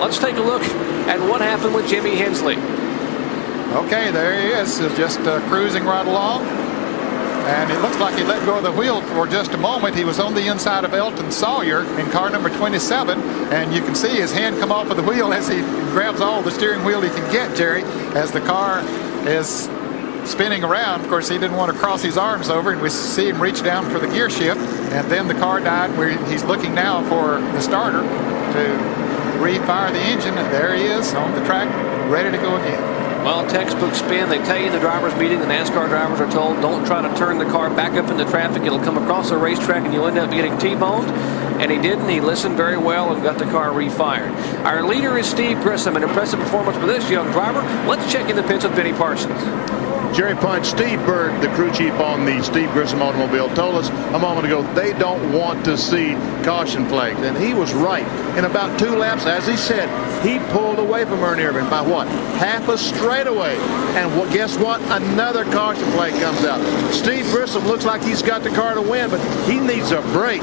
Let's take a look at what happened with Jimmy Hensley. Okay, there he is, just cruising right along. and it looks like he let go of the wheel for just a moment. He was on the inside of Elton Sawyer in car number 27, and you can see his hand come off of the wheel as he grabs all the steering wheel he can get, Jerry, as the car is spinning around. Of course, he didn't want to cross his arms over, and we see him reach down for the gear shift, and then the car died where he's looking now for the starter to refire the engine, and there he is on the track, ready to go again. Well, textbook spin. They tell you in the drivers' meeting, the NASCAR drivers are told, don't try to turn the car back up into traffic. It'll come across the racetrack and you'll end up getting T-boned. And he didn't. He listened very well and got the car refired. Our leader is Steve Grissom. An impressive performance for this young driver. Let's check in the pits with Benny Parsons. Jerry Punch, Steve Bird, the crew chief on the Steve Grissom automobile, told us a moment ago they don't want to see caution flags. And he was right. In about 2 laps, as he said, he pulled away from Ernie Irvan by what? Half a straightaway. And guess what? Another caution flag comes out. Steve Grissom looks like he's got the car to win, but he needs a break.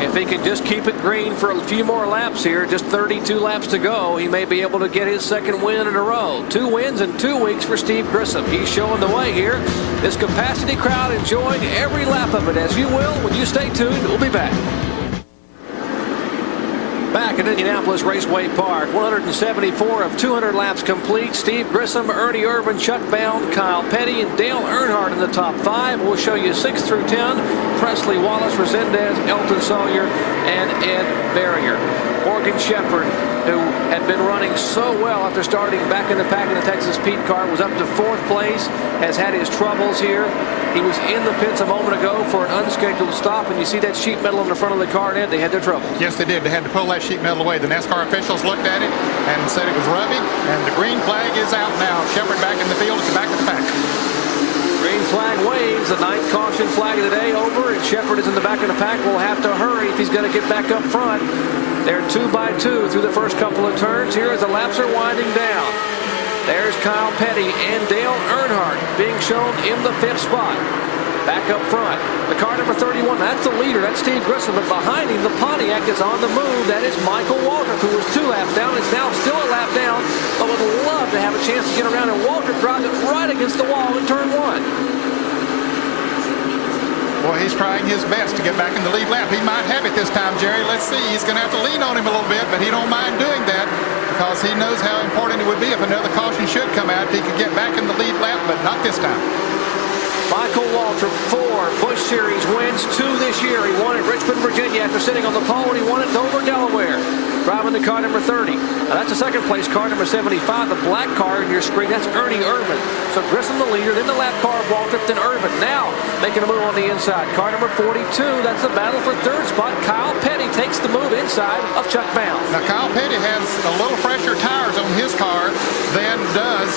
If he can just keep it green for a few more laps here, just 32 laps to go, he may be able to get his second win in a row. 2 wins in 2 weeks for Steve Grissom. He's showing the way here. This capacity crowd enjoying every lap of it, as you will when you stay tuned. We'll be back. Back at Indianapolis Raceway Park, 174 of 200 laps complete. Steve Grissom, Ernie Irvan, Chuck Bound, Kyle Petty, and Dale Earnhardt in the top 5. We'll show you 6 through 10. Presley Wallace, Resendez, Elton Sawyer, and Ed Barrier. Morgan Shepherd, who had been running so well after starting back in the pack in the Texas Pete car, was up to 4th place, has had his troubles here. He was in the pits a moment ago for an unscheduled stop, and you see that sheet metal on the front of the car, Ed, they had their trouble. Yes, they did. They had to pull that sheet metal away. The NASCAR officials looked at it and said it was rubbing, and the green flag is out now. Shepherd back in the field at the back of the pack. Green flag waves, the 9th caution flag of the day over, and Shepherd is in the back of the pack. Will have to hurry if he's going to get back up front. They're 2 by 2 through the first couple of turns here as the laps are winding down. There's Kyle Petty and Dale Earnhardt being shown in the 5th spot. Back up front, the car number 31, that's the leader, that's Steve Grissom, but behind him, the Pontiac is on the move. That is Michael Waltrip, who was 2 laps down. It's now still a lap down, but would love to have a chance to get around, and Waltrip drives it right against the wall in turn 1. Well, he's trying his best to get back in the lead lap. He might have it this time, Jerry. Let's see. He's going to have to lean on him a little bit, but he don't mind doing that because he knows how important it would be if another caution should come out. If he could get back in the lead lap, but not this time. Michael Waltrip, 4 Busch Series wins, 2 this year. He won at Richmond, Virginia after sitting on the pole, and he won at Dover, Delaware. Driving the car number 30. Now that's the second place car number 75. The black car in your screen, that's Ernie Irvan. So Grissom the leader, then the lap car of Waltrip, then Irvan. Now making a move on the inside. Car number 42, that's the battle for 3rd spot. Kyle Petty takes the move inside of Chuck Bound. Now Kyle Petty has a little fresher tires on his car than does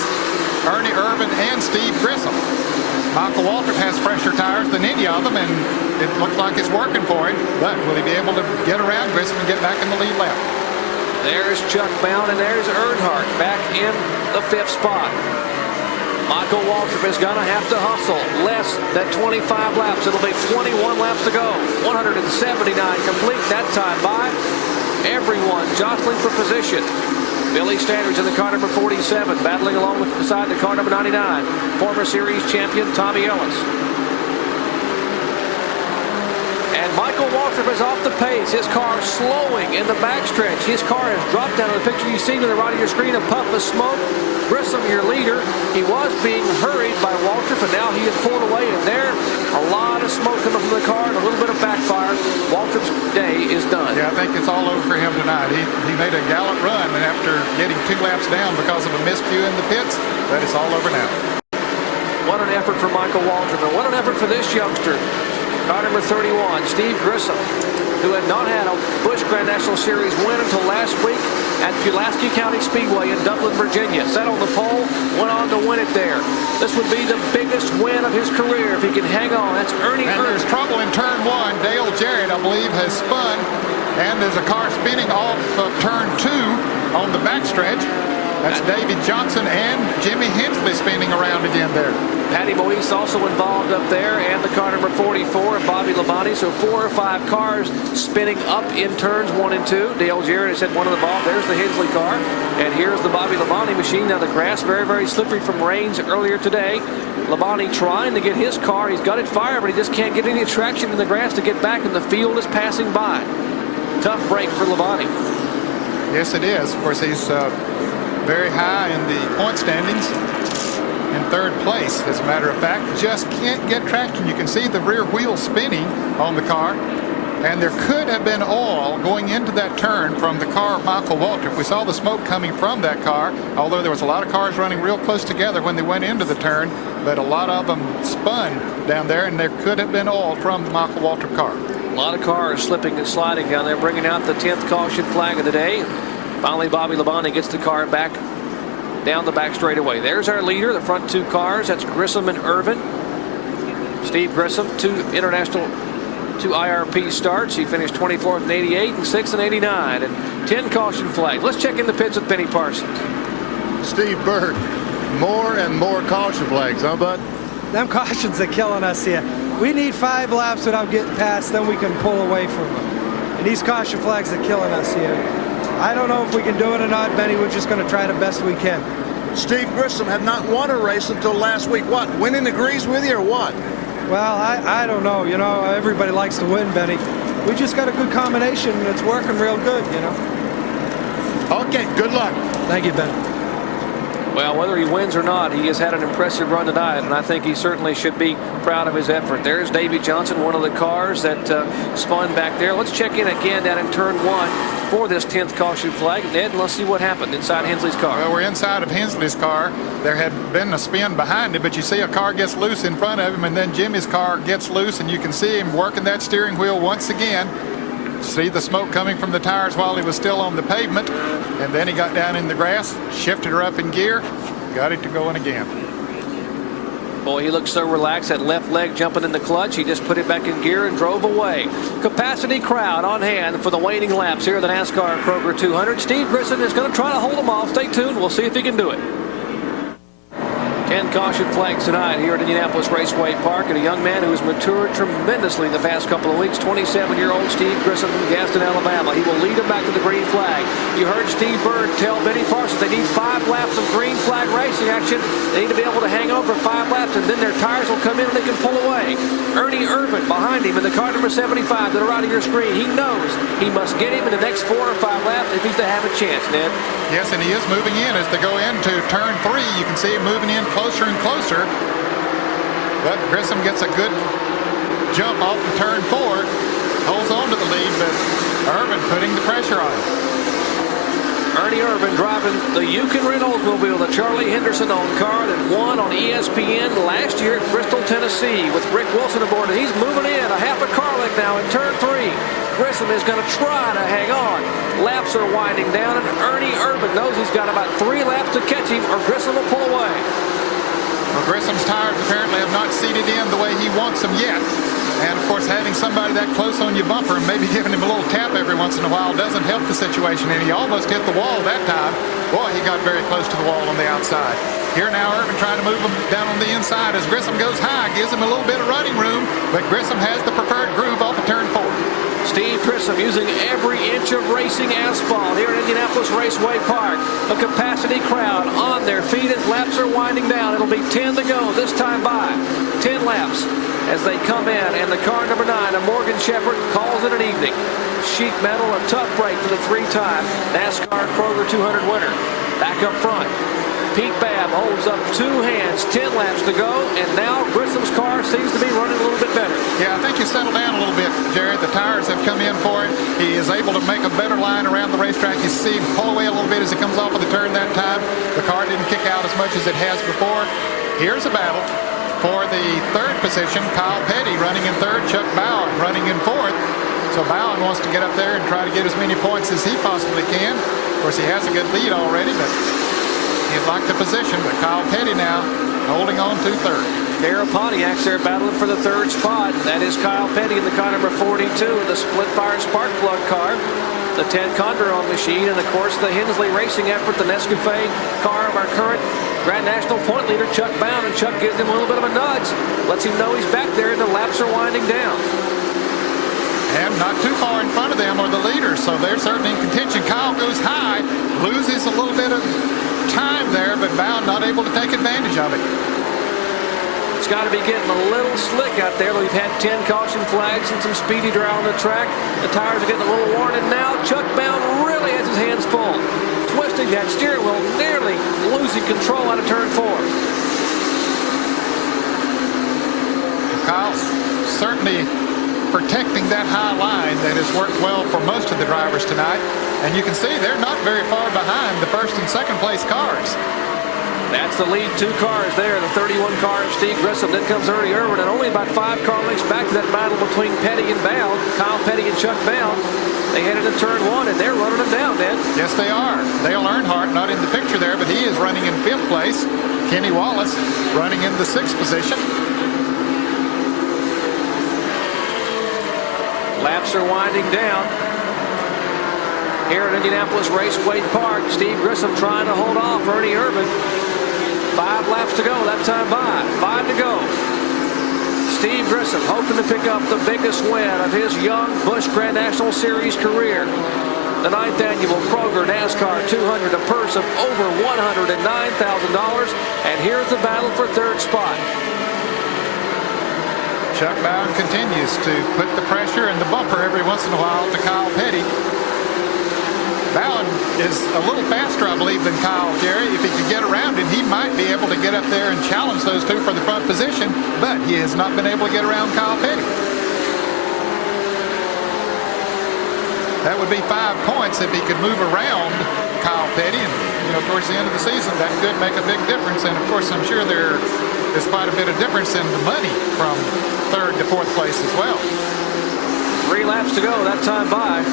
Ernie Irvan and Steve Grissom. Michael Waltrip has fresher tires than any of them, and it looks like it's working for him. But will he be able to get around Grissom and get back in the lead lap? There's Chuck Bound, and there's Earnhardt back in the 5th spot. Michael Waltrip is going to have to hustle less than 25 laps. It'll be 21 laps to go. 179 complete that time by everyone jostling for position. Billy Standridge in the car number 47, battling along beside the car number 99. Former series champion Tommy Ellis. And Michael Waltrip is off the pace. His car slowing in the backstretch. His car has dropped down to the picture you see to the right of your screen, a puff of smoke. Grissom, your leader, he was being hurried by Waltrip, and now he is pulled away, and there a lot of smoke coming from the car and a little bit of backfire. Waltrip's day is done. Yeah, I think it's all over for him tonight. He made a gallant run, and after getting 2 laps down because of a miscue in the pits, that is all over now. What an effort for Michael Waltrip, and what an effort for this youngster. Car number 31, Steve Grissom, who had not had a Busch Grand National Series win until last week at Pulaski County Speedway in Dublin, Virginia. Sat on the pole, went on to win it there. This would be the biggest win of his career if he can hang on. That's Ernie Irvan. There's trouble in turn 1. Dale Jarrett, I believe, has spun, and there's a car spinning off of turn 2 on the backstretch. That's Davey Johnson and Jimmy Hensley spinning around again there. Patty Moise also involved up there, and the car number 44, Bobby Labonte. So 4 or 5 cars spinning up in turns 1 and 2. Dale Jarrett has hit one of the ball. There's the Hensley car. And here's the Bobby Labonte machine. Now the grass very, very slippery from rains earlier today. Labonte trying to get his car. He's got it fired, but he just can't get any traction in the grass to get back, and the field is passing by. Tough break for Labonte. Yes, it is. Of course, he's very high in the point standings. In 3rd place, as a matter of fact, just can't get traction. You can see the rear wheel spinning on the car, and there could have been oil going into that turn from the car of Michael Waltrip. We saw the smoke coming from that car, although there was a lot of cars running real close together when they went into the turn, but a lot of them spun down there, and there could have been oil from the Michael Waltrip car. A lot of cars slipping and sliding down there, bringing out the 10th caution flag of the day. Finally, Bobby Labonte gets the car back down the back straightaway. There's our leader, the front 2 cars. That's Grissom and Irvin. Steve Grissom, 2 IRP starts. He finished 24th in 88 and 6th in 89. And 10 caution flags. Let's check in the pits with Benny Parsons. Steve Bird, more and more caution flags, huh, bud? Them cautions are killing us here. We need 5 laps without getting past, then we can pull away from them. And these caution flags are killing us here. I don't know if we can do it or not, Benny. We're just going to try the best we can. Steve Grissom had not won a race until last week. What, winning agrees with you or what? Well, I don't know. You know, everybody likes to win, Benny. We just got a good combination, and it's working real good, you know. Okay, good luck. Thank you, Benny. Well, whether he wins or not, he has had an impressive run tonight, and I think he certainly should be proud of his effort. There's Davey Johnson, one of the cars that spun back there. Let's check in again down in turn 1 for this 10th caution flag. Ned, let's see what happened inside Hensley's car. Well, we're inside of Hensley's car. There had been a spin behind him, but you see a car gets loose in front of him, and then Jimmy's car gets loose, and you can see him working that steering wheel once again. See the smoke coming from the tires while he was still on the pavement, and then he got down in the grass, shifted her up in gear, got it to going again. Boy, he looked so relaxed, that left leg jumping in the clutch. He just put it back in gear and drove away. Capacity crowd on hand for the waning laps here at the NASCAR Kroger 200. Steve Grissom is going to try to hold them off. Stay tuned. We'll see if he can do it. 10 caution flags tonight here at Indianapolis Raceway Park, and a young man who has matured tremendously in the past couple of weeks, 27-year-old Steve Grissom from Gaston, Alabama. He will lead them back to the green flag. You heard Steve Bird tell Benny Parsons they need 5 laps of green flag racing action. They need to be able to hang on for 5 laps, and then their tires will come in and they can pull away. Ernie Irvin behind him in the car number 75 to the right of your screen. He knows he must get him in the next 4 or 5 laps if he's to have a chance, Ned. Yes, and he is moving in as they go into turn 3. You can see him moving in closer and closer. But Grissom gets a good jump off of turn 4. Holds on to the lead, but Irvin putting the pressure on him. Ernie Irvin driving the Yukon Reynolds mobile, the Charlie Henderson-owned car that won on ESPN last year at Bristol, Tennessee, with Rick Wilson aboard. And he's moving in a half a car length now in turn 3. Grissom is going to try to hang on. Laps are winding down, and Ernie Irvin knows he's got about 3 laps to catch him, or Grissom will pull away. Well, Grissom's tires apparently have not seated in the way he wants them yet. And, of course, having somebody that close on your bumper and maybe giving him a little tap every once in a while doesn't help the situation. And he almost hit the wall that time. Boy, he got very close to the wall on the outside. Here now, Irvin trying to move him down on the inside as Grissom goes high. Gives him a little bit of running room, but Grissom has the preferred groove off of turn 4. Steve Grissom using every inch of racing asphalt here at Indianapolis Raceway Park. A capacity crowd on their feet as laps are winding down. It'll be 10 to go this time by. 10 laps as they come in, and the car number 9, a Morgan Shepherd, calls it an evening. Sheet metal, a tough break for the 3-time NASCAR Kroger 200 winner. Back up front, Pete Babb holds up 2 hands, 10 laps to go, and now Grissom's car seems to be running a little bit better. Yeah, I think he's settled down a little bit, Jared. The tires have come in for him. He is able to make a better line around the racetrack. You see him pull away a little bit as he comes off of the turn that time. The car didn't kick out as much as it has before. Here's a battle for the 3rd position. Kyle Petty running in 3rd, Chuck Bowen running in 4th. So Bowen wants to get up there and try to get as many points as he possibly can. Of course, he has a good lead already, but he'd like the position. But Kyle Petty now holding on to 3rd. Darrell Pontiac's there battling for the 3rd spot. That is Kyle Petty in the car number 42 in the split fire spark plug car. the Ted Conderon machine, and of course the Hensley Racing effort, the Nescafe car of our current Grand National point leader, Chuck Bound, and Chuck gives him a little bit of a nudge, lets him know he's back there, and the laps are winding down. And not too far in front of them are the leaders, so they're certainly in contention. Kyle goes high, loses a little bit of time there, but Bound not able to take advantage of it. It's got to be getting a little slick out there. We've had 10 caution flags and some speedy draw on the track. The tires are getting a little worn, and now Chuck Bound really has his hands full, twisting that steering wheel, nearly losing control out of turn 4. Kyle's certainly protecting that high line that has worked well for most of the drivers tonight. And you can see they're not very far behind the first and second place cars. That's the lead 2 cars there. The 31 car of Steve Grissom. Then comes Ernie Irvin, and only about 5 car lengths back to that battle between Petty and Bound. Kyle Petty and Chuck Bound. They headed to turn 1, and they're running them down, Ned. Yes, they are. Dale Earnhardt not in the picture there, but he is running in 5th place. Kenny Wallace running in the 6th position. Laps are winding down here at Indianapolis Raceway Park. Steve Grissom trying to hold off Ernie Irvin. 5 laps to go, that time by. 5 to go. Steve Grissom hoping to pick up the biggest win of his young Busch Grand National Series career. The 9th annual Kroger NASCAR 200, a purse of over $109,000. And here's the battle for 3rd spot. Chuck Bound continues to put the pressure and the bumper every once in a while to Kyle Petty. Bound is a little faster, I believe, than Kyle, Jerry. If he could get around him, he might be able to get up there and challenge those 2 for the front position, but he has not been able to get around Kyle Petty. That would be 5 points if he could move around Kyle Petty, and towards the end of the season that could make a big difference. And of course, I'm sure there is quite a bit of difference in the money from 3rd to 4th place as well. 3 laps to go, that time by.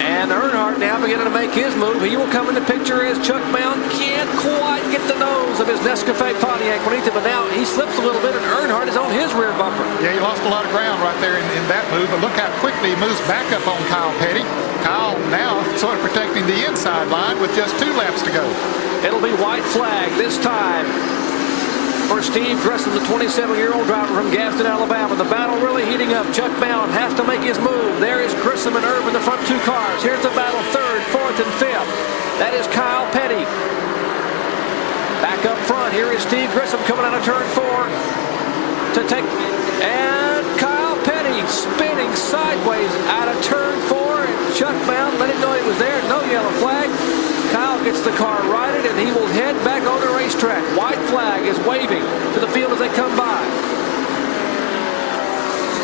And Earnhardt now beginning to make his move. He will come in the picture as Chuck Bound can't quite get the nose of his Nescafe Pontiac beneath him, but now he slips a little bit, and Earnhardt is on his rear bumper. Yeah, he lost a lot of ground right there in that move, but look how quickly he moves back up on Kyle Petty. Kyle now sort of protecting the inside line with just 2 laps to go. It'll be white flag this time for Steve Grissom, the 27-year-old driver from Gaston, Alabama. The battle really heating up. Chuck Bound has to make his move. There is Grissom and Irvin, the front 2 cars. Here's the battle, 3rd, 4th, and 5th. That is Kyle Petty. Back up front, here is Steve Grissom coming out of turn 4 to take, and Kyle Petty spinning sideways out of turn 4, and Chuck Bound let him know he was there. No yellow flag. Kyle gets the car righted, and he will head back on the racetrack. White flag is waving to the field as they come by.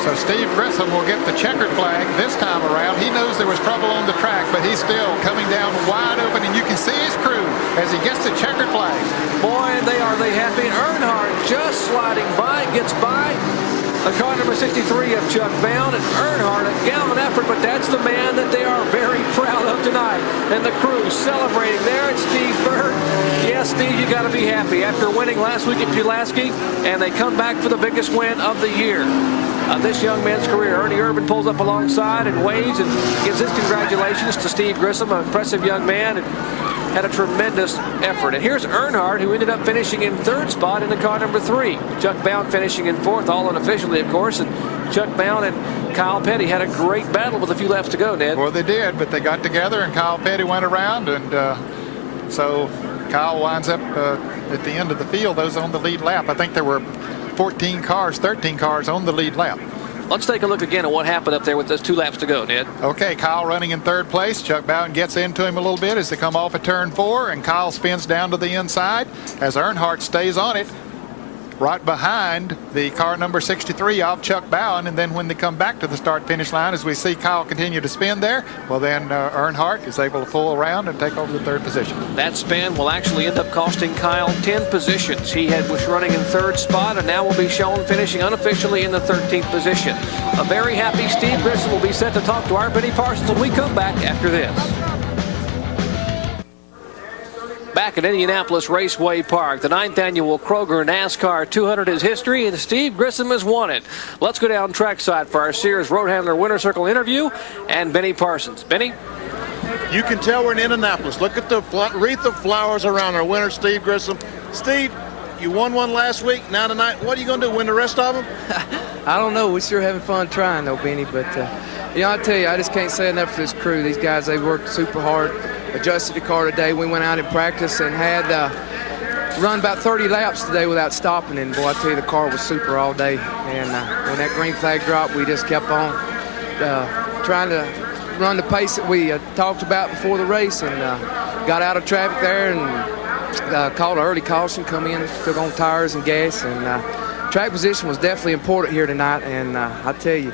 So Steve Grissom will get the checkered flag this time around. He knows there was trouble on the track, but he's still coming down wide open, and you can see his crew as he gets the checkered flag. Boy, and they happy. Earnhardt just sliding by, gets by the car number 63 of Chuck Bound, and Earnhardt, a gallant effort, but that's the man that they are very proud of tonight. And the crew celebrating there at Steve Bird. Yes, Steve, you got to be happy after winning last week at Pulaski, and they come back for the biggest win of the year of this young man's career. Ernie Irvin pulls up alongside and waves and gives his congratulations to Steve Grissom, an impressive young man, and had a tremendous effort. And here's Earnhardt, who ended up finishing in 3rd spot in the car number 3. Chuck Bound finishing in 4th, all unofficially, of course. And Chuck Bound and Kyle Petty had a great battle with a few laps to go, Ned. Well, they did, but they got together, and Kyle Petty went around, and so Kyle winds up at the end of the field. Those on the lead lap. I think there were 13 cars on the lead lap. Let's take a look again at what happened up there with those 2 laps to go, Ned. Okay, Kyle running in 3rd place. Chuck Bound gets into him a little bit as they come off of turn 4, and Kyle spins down to the inside as Earnhardt stays on it right behind the car number 63 of Chuck Bound. And then when they come back to the start-finish line, as we see Kyle continue to spin there, well, then Earnhardt is able to pull around and take over the 3rd position. That spin will actually end up costing Kyle 10 positions. He was running in 3rd spot, and now will be shown finishing unofficially in the 13th position. A very happy Steve Grissom will be set to talk to our Benny Parsons when we come back after this. back at Indianapolis Raceway Park. The 9th annual Kroger NASCAR 200 is history, and Steve Grissom has won it. Let's go down trackside for our Sears Road Handler Winner Circle interview and Benny Parsons. Benny? You can tell we're in Indianapolis. Look at the wreath of flowers around our winner, Steve Grissom. Steve, you won one last week. Now tonight, what are you going to do, win the rest of them? I don't know. We're sure having fun trying, though, Benny. But, I tell you, I just can't say enough for this crew. These guys, they worked super hard, adjusted the car today. We went out in practice and had run about 30 laps today without stopping. And, boy, I tell you, the car was super all day. And when that green flag dropped, we just kept on trying to run the pace that we talked about before the race, and got out of traffic there and called an early caution, come in, took on tires and gas, and track position was definitely important here tonight. And I tell you,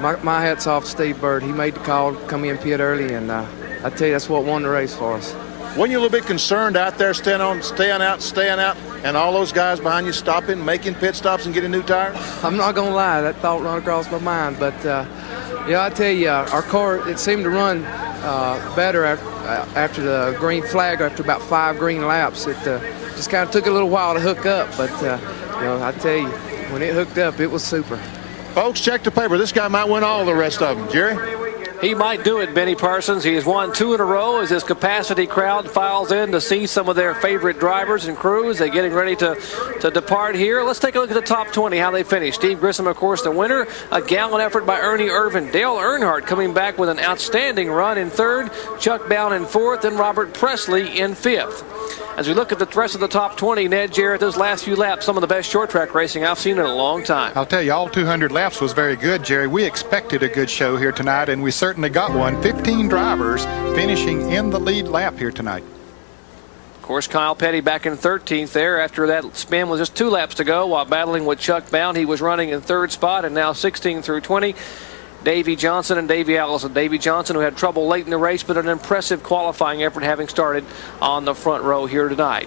my hat's off to Steve Bird. He made the call, come in pit early, and I tell you, that's what won the race for us. Weren't you a little bit concerned out there staying out, and all those guys behind you stopping, making pit stops and getting new tires? I'm not going to lie, that thought ran across my mind, but I tell you, our car, it seemed to run better after the green flag, after about 5 green laps. It just kind of took a little while to hook up, but I tell you, when it hooked up, it was super. Folks, check the paper. This guy might win all the rest of them. Jerry? He might do it, Benny Parsons. He has won 2 in a row as his capacity crowd files in to see some of their favorite drivers and crews. They're getting ready to depart here. Let's take a look at the top 20, how they finished. Steve Grissom, of course, the winner. A gallant effort by Ernie Irvin. Dale Earnhardt coming back with an outstanding run in 3rd. Chuck Bound in 4th, and Robert Presley in 5th. As we look at the rest of the top 20, Ned Jarrett, those last few laps, some of the best short track racing I've seen in a long time. I'll tell you, all 200 laps was very good, Jerry. We expected a good show here tonight, and we certainly got one. 15 drivers finishing in the lead lap here tonight. Of course, Kyle Petty back in 13th there after that spin with just 2 laps to go while battling with Chuck Bound. He was running in 3rd spot, and now 16 through 20. Davey Johnson and Davey Allison. Davey Johnson, who had trouble late in the race, but an impressive qualifying effort having started on the front row here tonight.